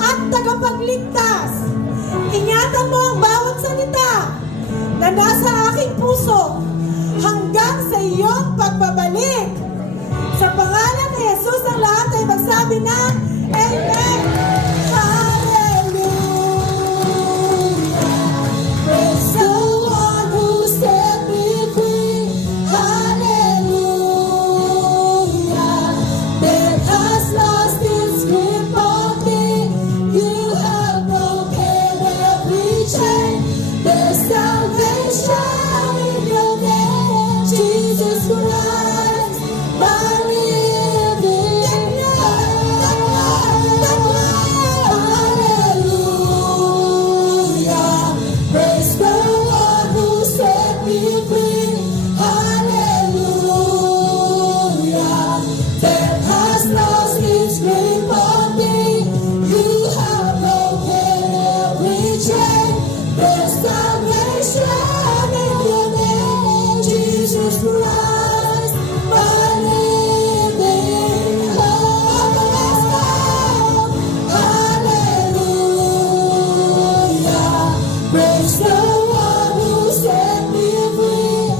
at tagapagligtas. Ingatan mo ang bawat salita na nasa aking puso hanggang sa iyong pagbabalik. Sa pangalan ni Jesus, ang lahat ay magsabi ng Amen. Praise the one who set me free. Hallelujah. Death has lost its grip on me. You have broken every chain. There's salvation in your name, Jesus Christ, my living hope. Hallelujah. Praise the one who set me free. Hallelujah. Death has lost its grip on me. You have broken every chain. There's salvation in your name, Jesus Christ, my living hope. Hallelujah. Praise the one who set me free.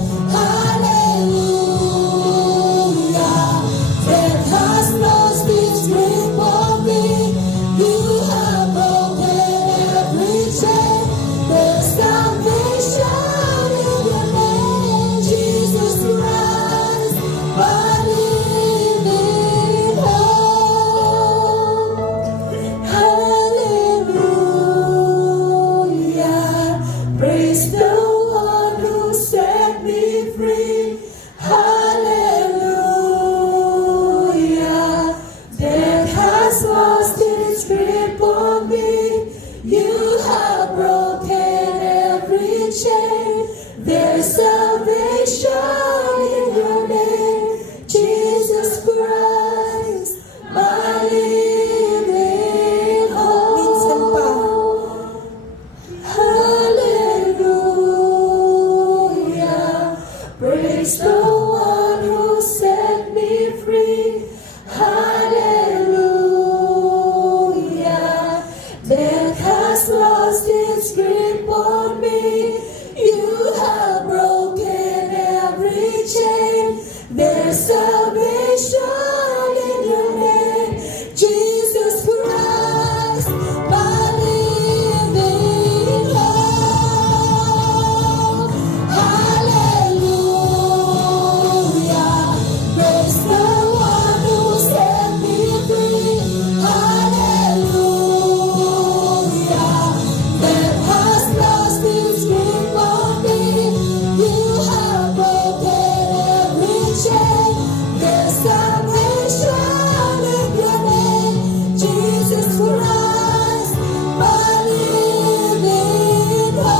Hallelujah. Death has lost its grip on me. You have broken every chain. There's salvation in your name, Jesus Christ, my living hope. Hallelujah. Praise the one who set me free. Hallelujah. Death has lost its grip on me. You have broken every chain. There's salvation in your name, Jesus Christ, my living Minsan pa. hope. Hallelujah. Praise the one who set me free. Hallelujah. Death has lost its grip on me. You have broken every chain. There's salvation in your name, Jesus Christ, my living hope. Hallelujah. Praise the one who set me free. Hallelujah. Death has lost its grip on me. You have broken every chain. There's salvation in your name, Jesus Christ, my living hope.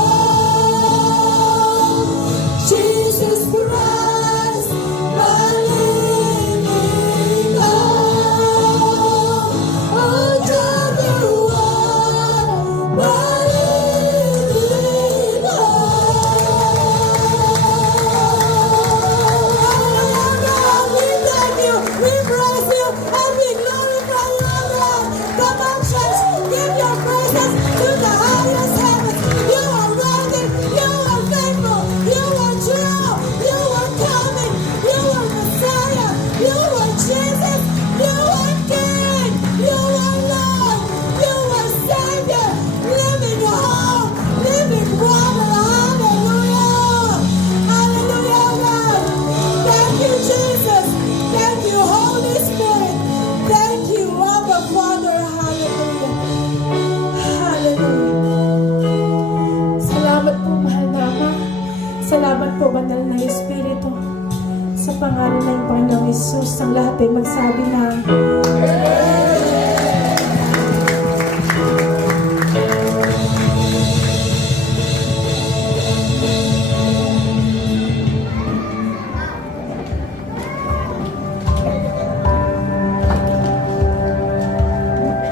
Jesus Christ, my living hope. Oh, you're the one, my living hope. We thank you, we praise you, and we glorify you, Lord. Come on, church, give your praises to the highest heavens. You are worthy, you are faithful, you are true, you are coming, you are Messiah, you are Jesus, you are King, you are Lord, you are Savior, living hope, living water. Hallelujah, hallelujah, Lord. Thank you, Jesus. Thank you, Holy Spirit. Thank you, Abba Father. Hallelujah. Hallelujah. Salamat po, mahal na Ama. Salamat po, banal na Espiritu. Sa pangalan ng Panginoong Hesus, ang lahat ay magsabi na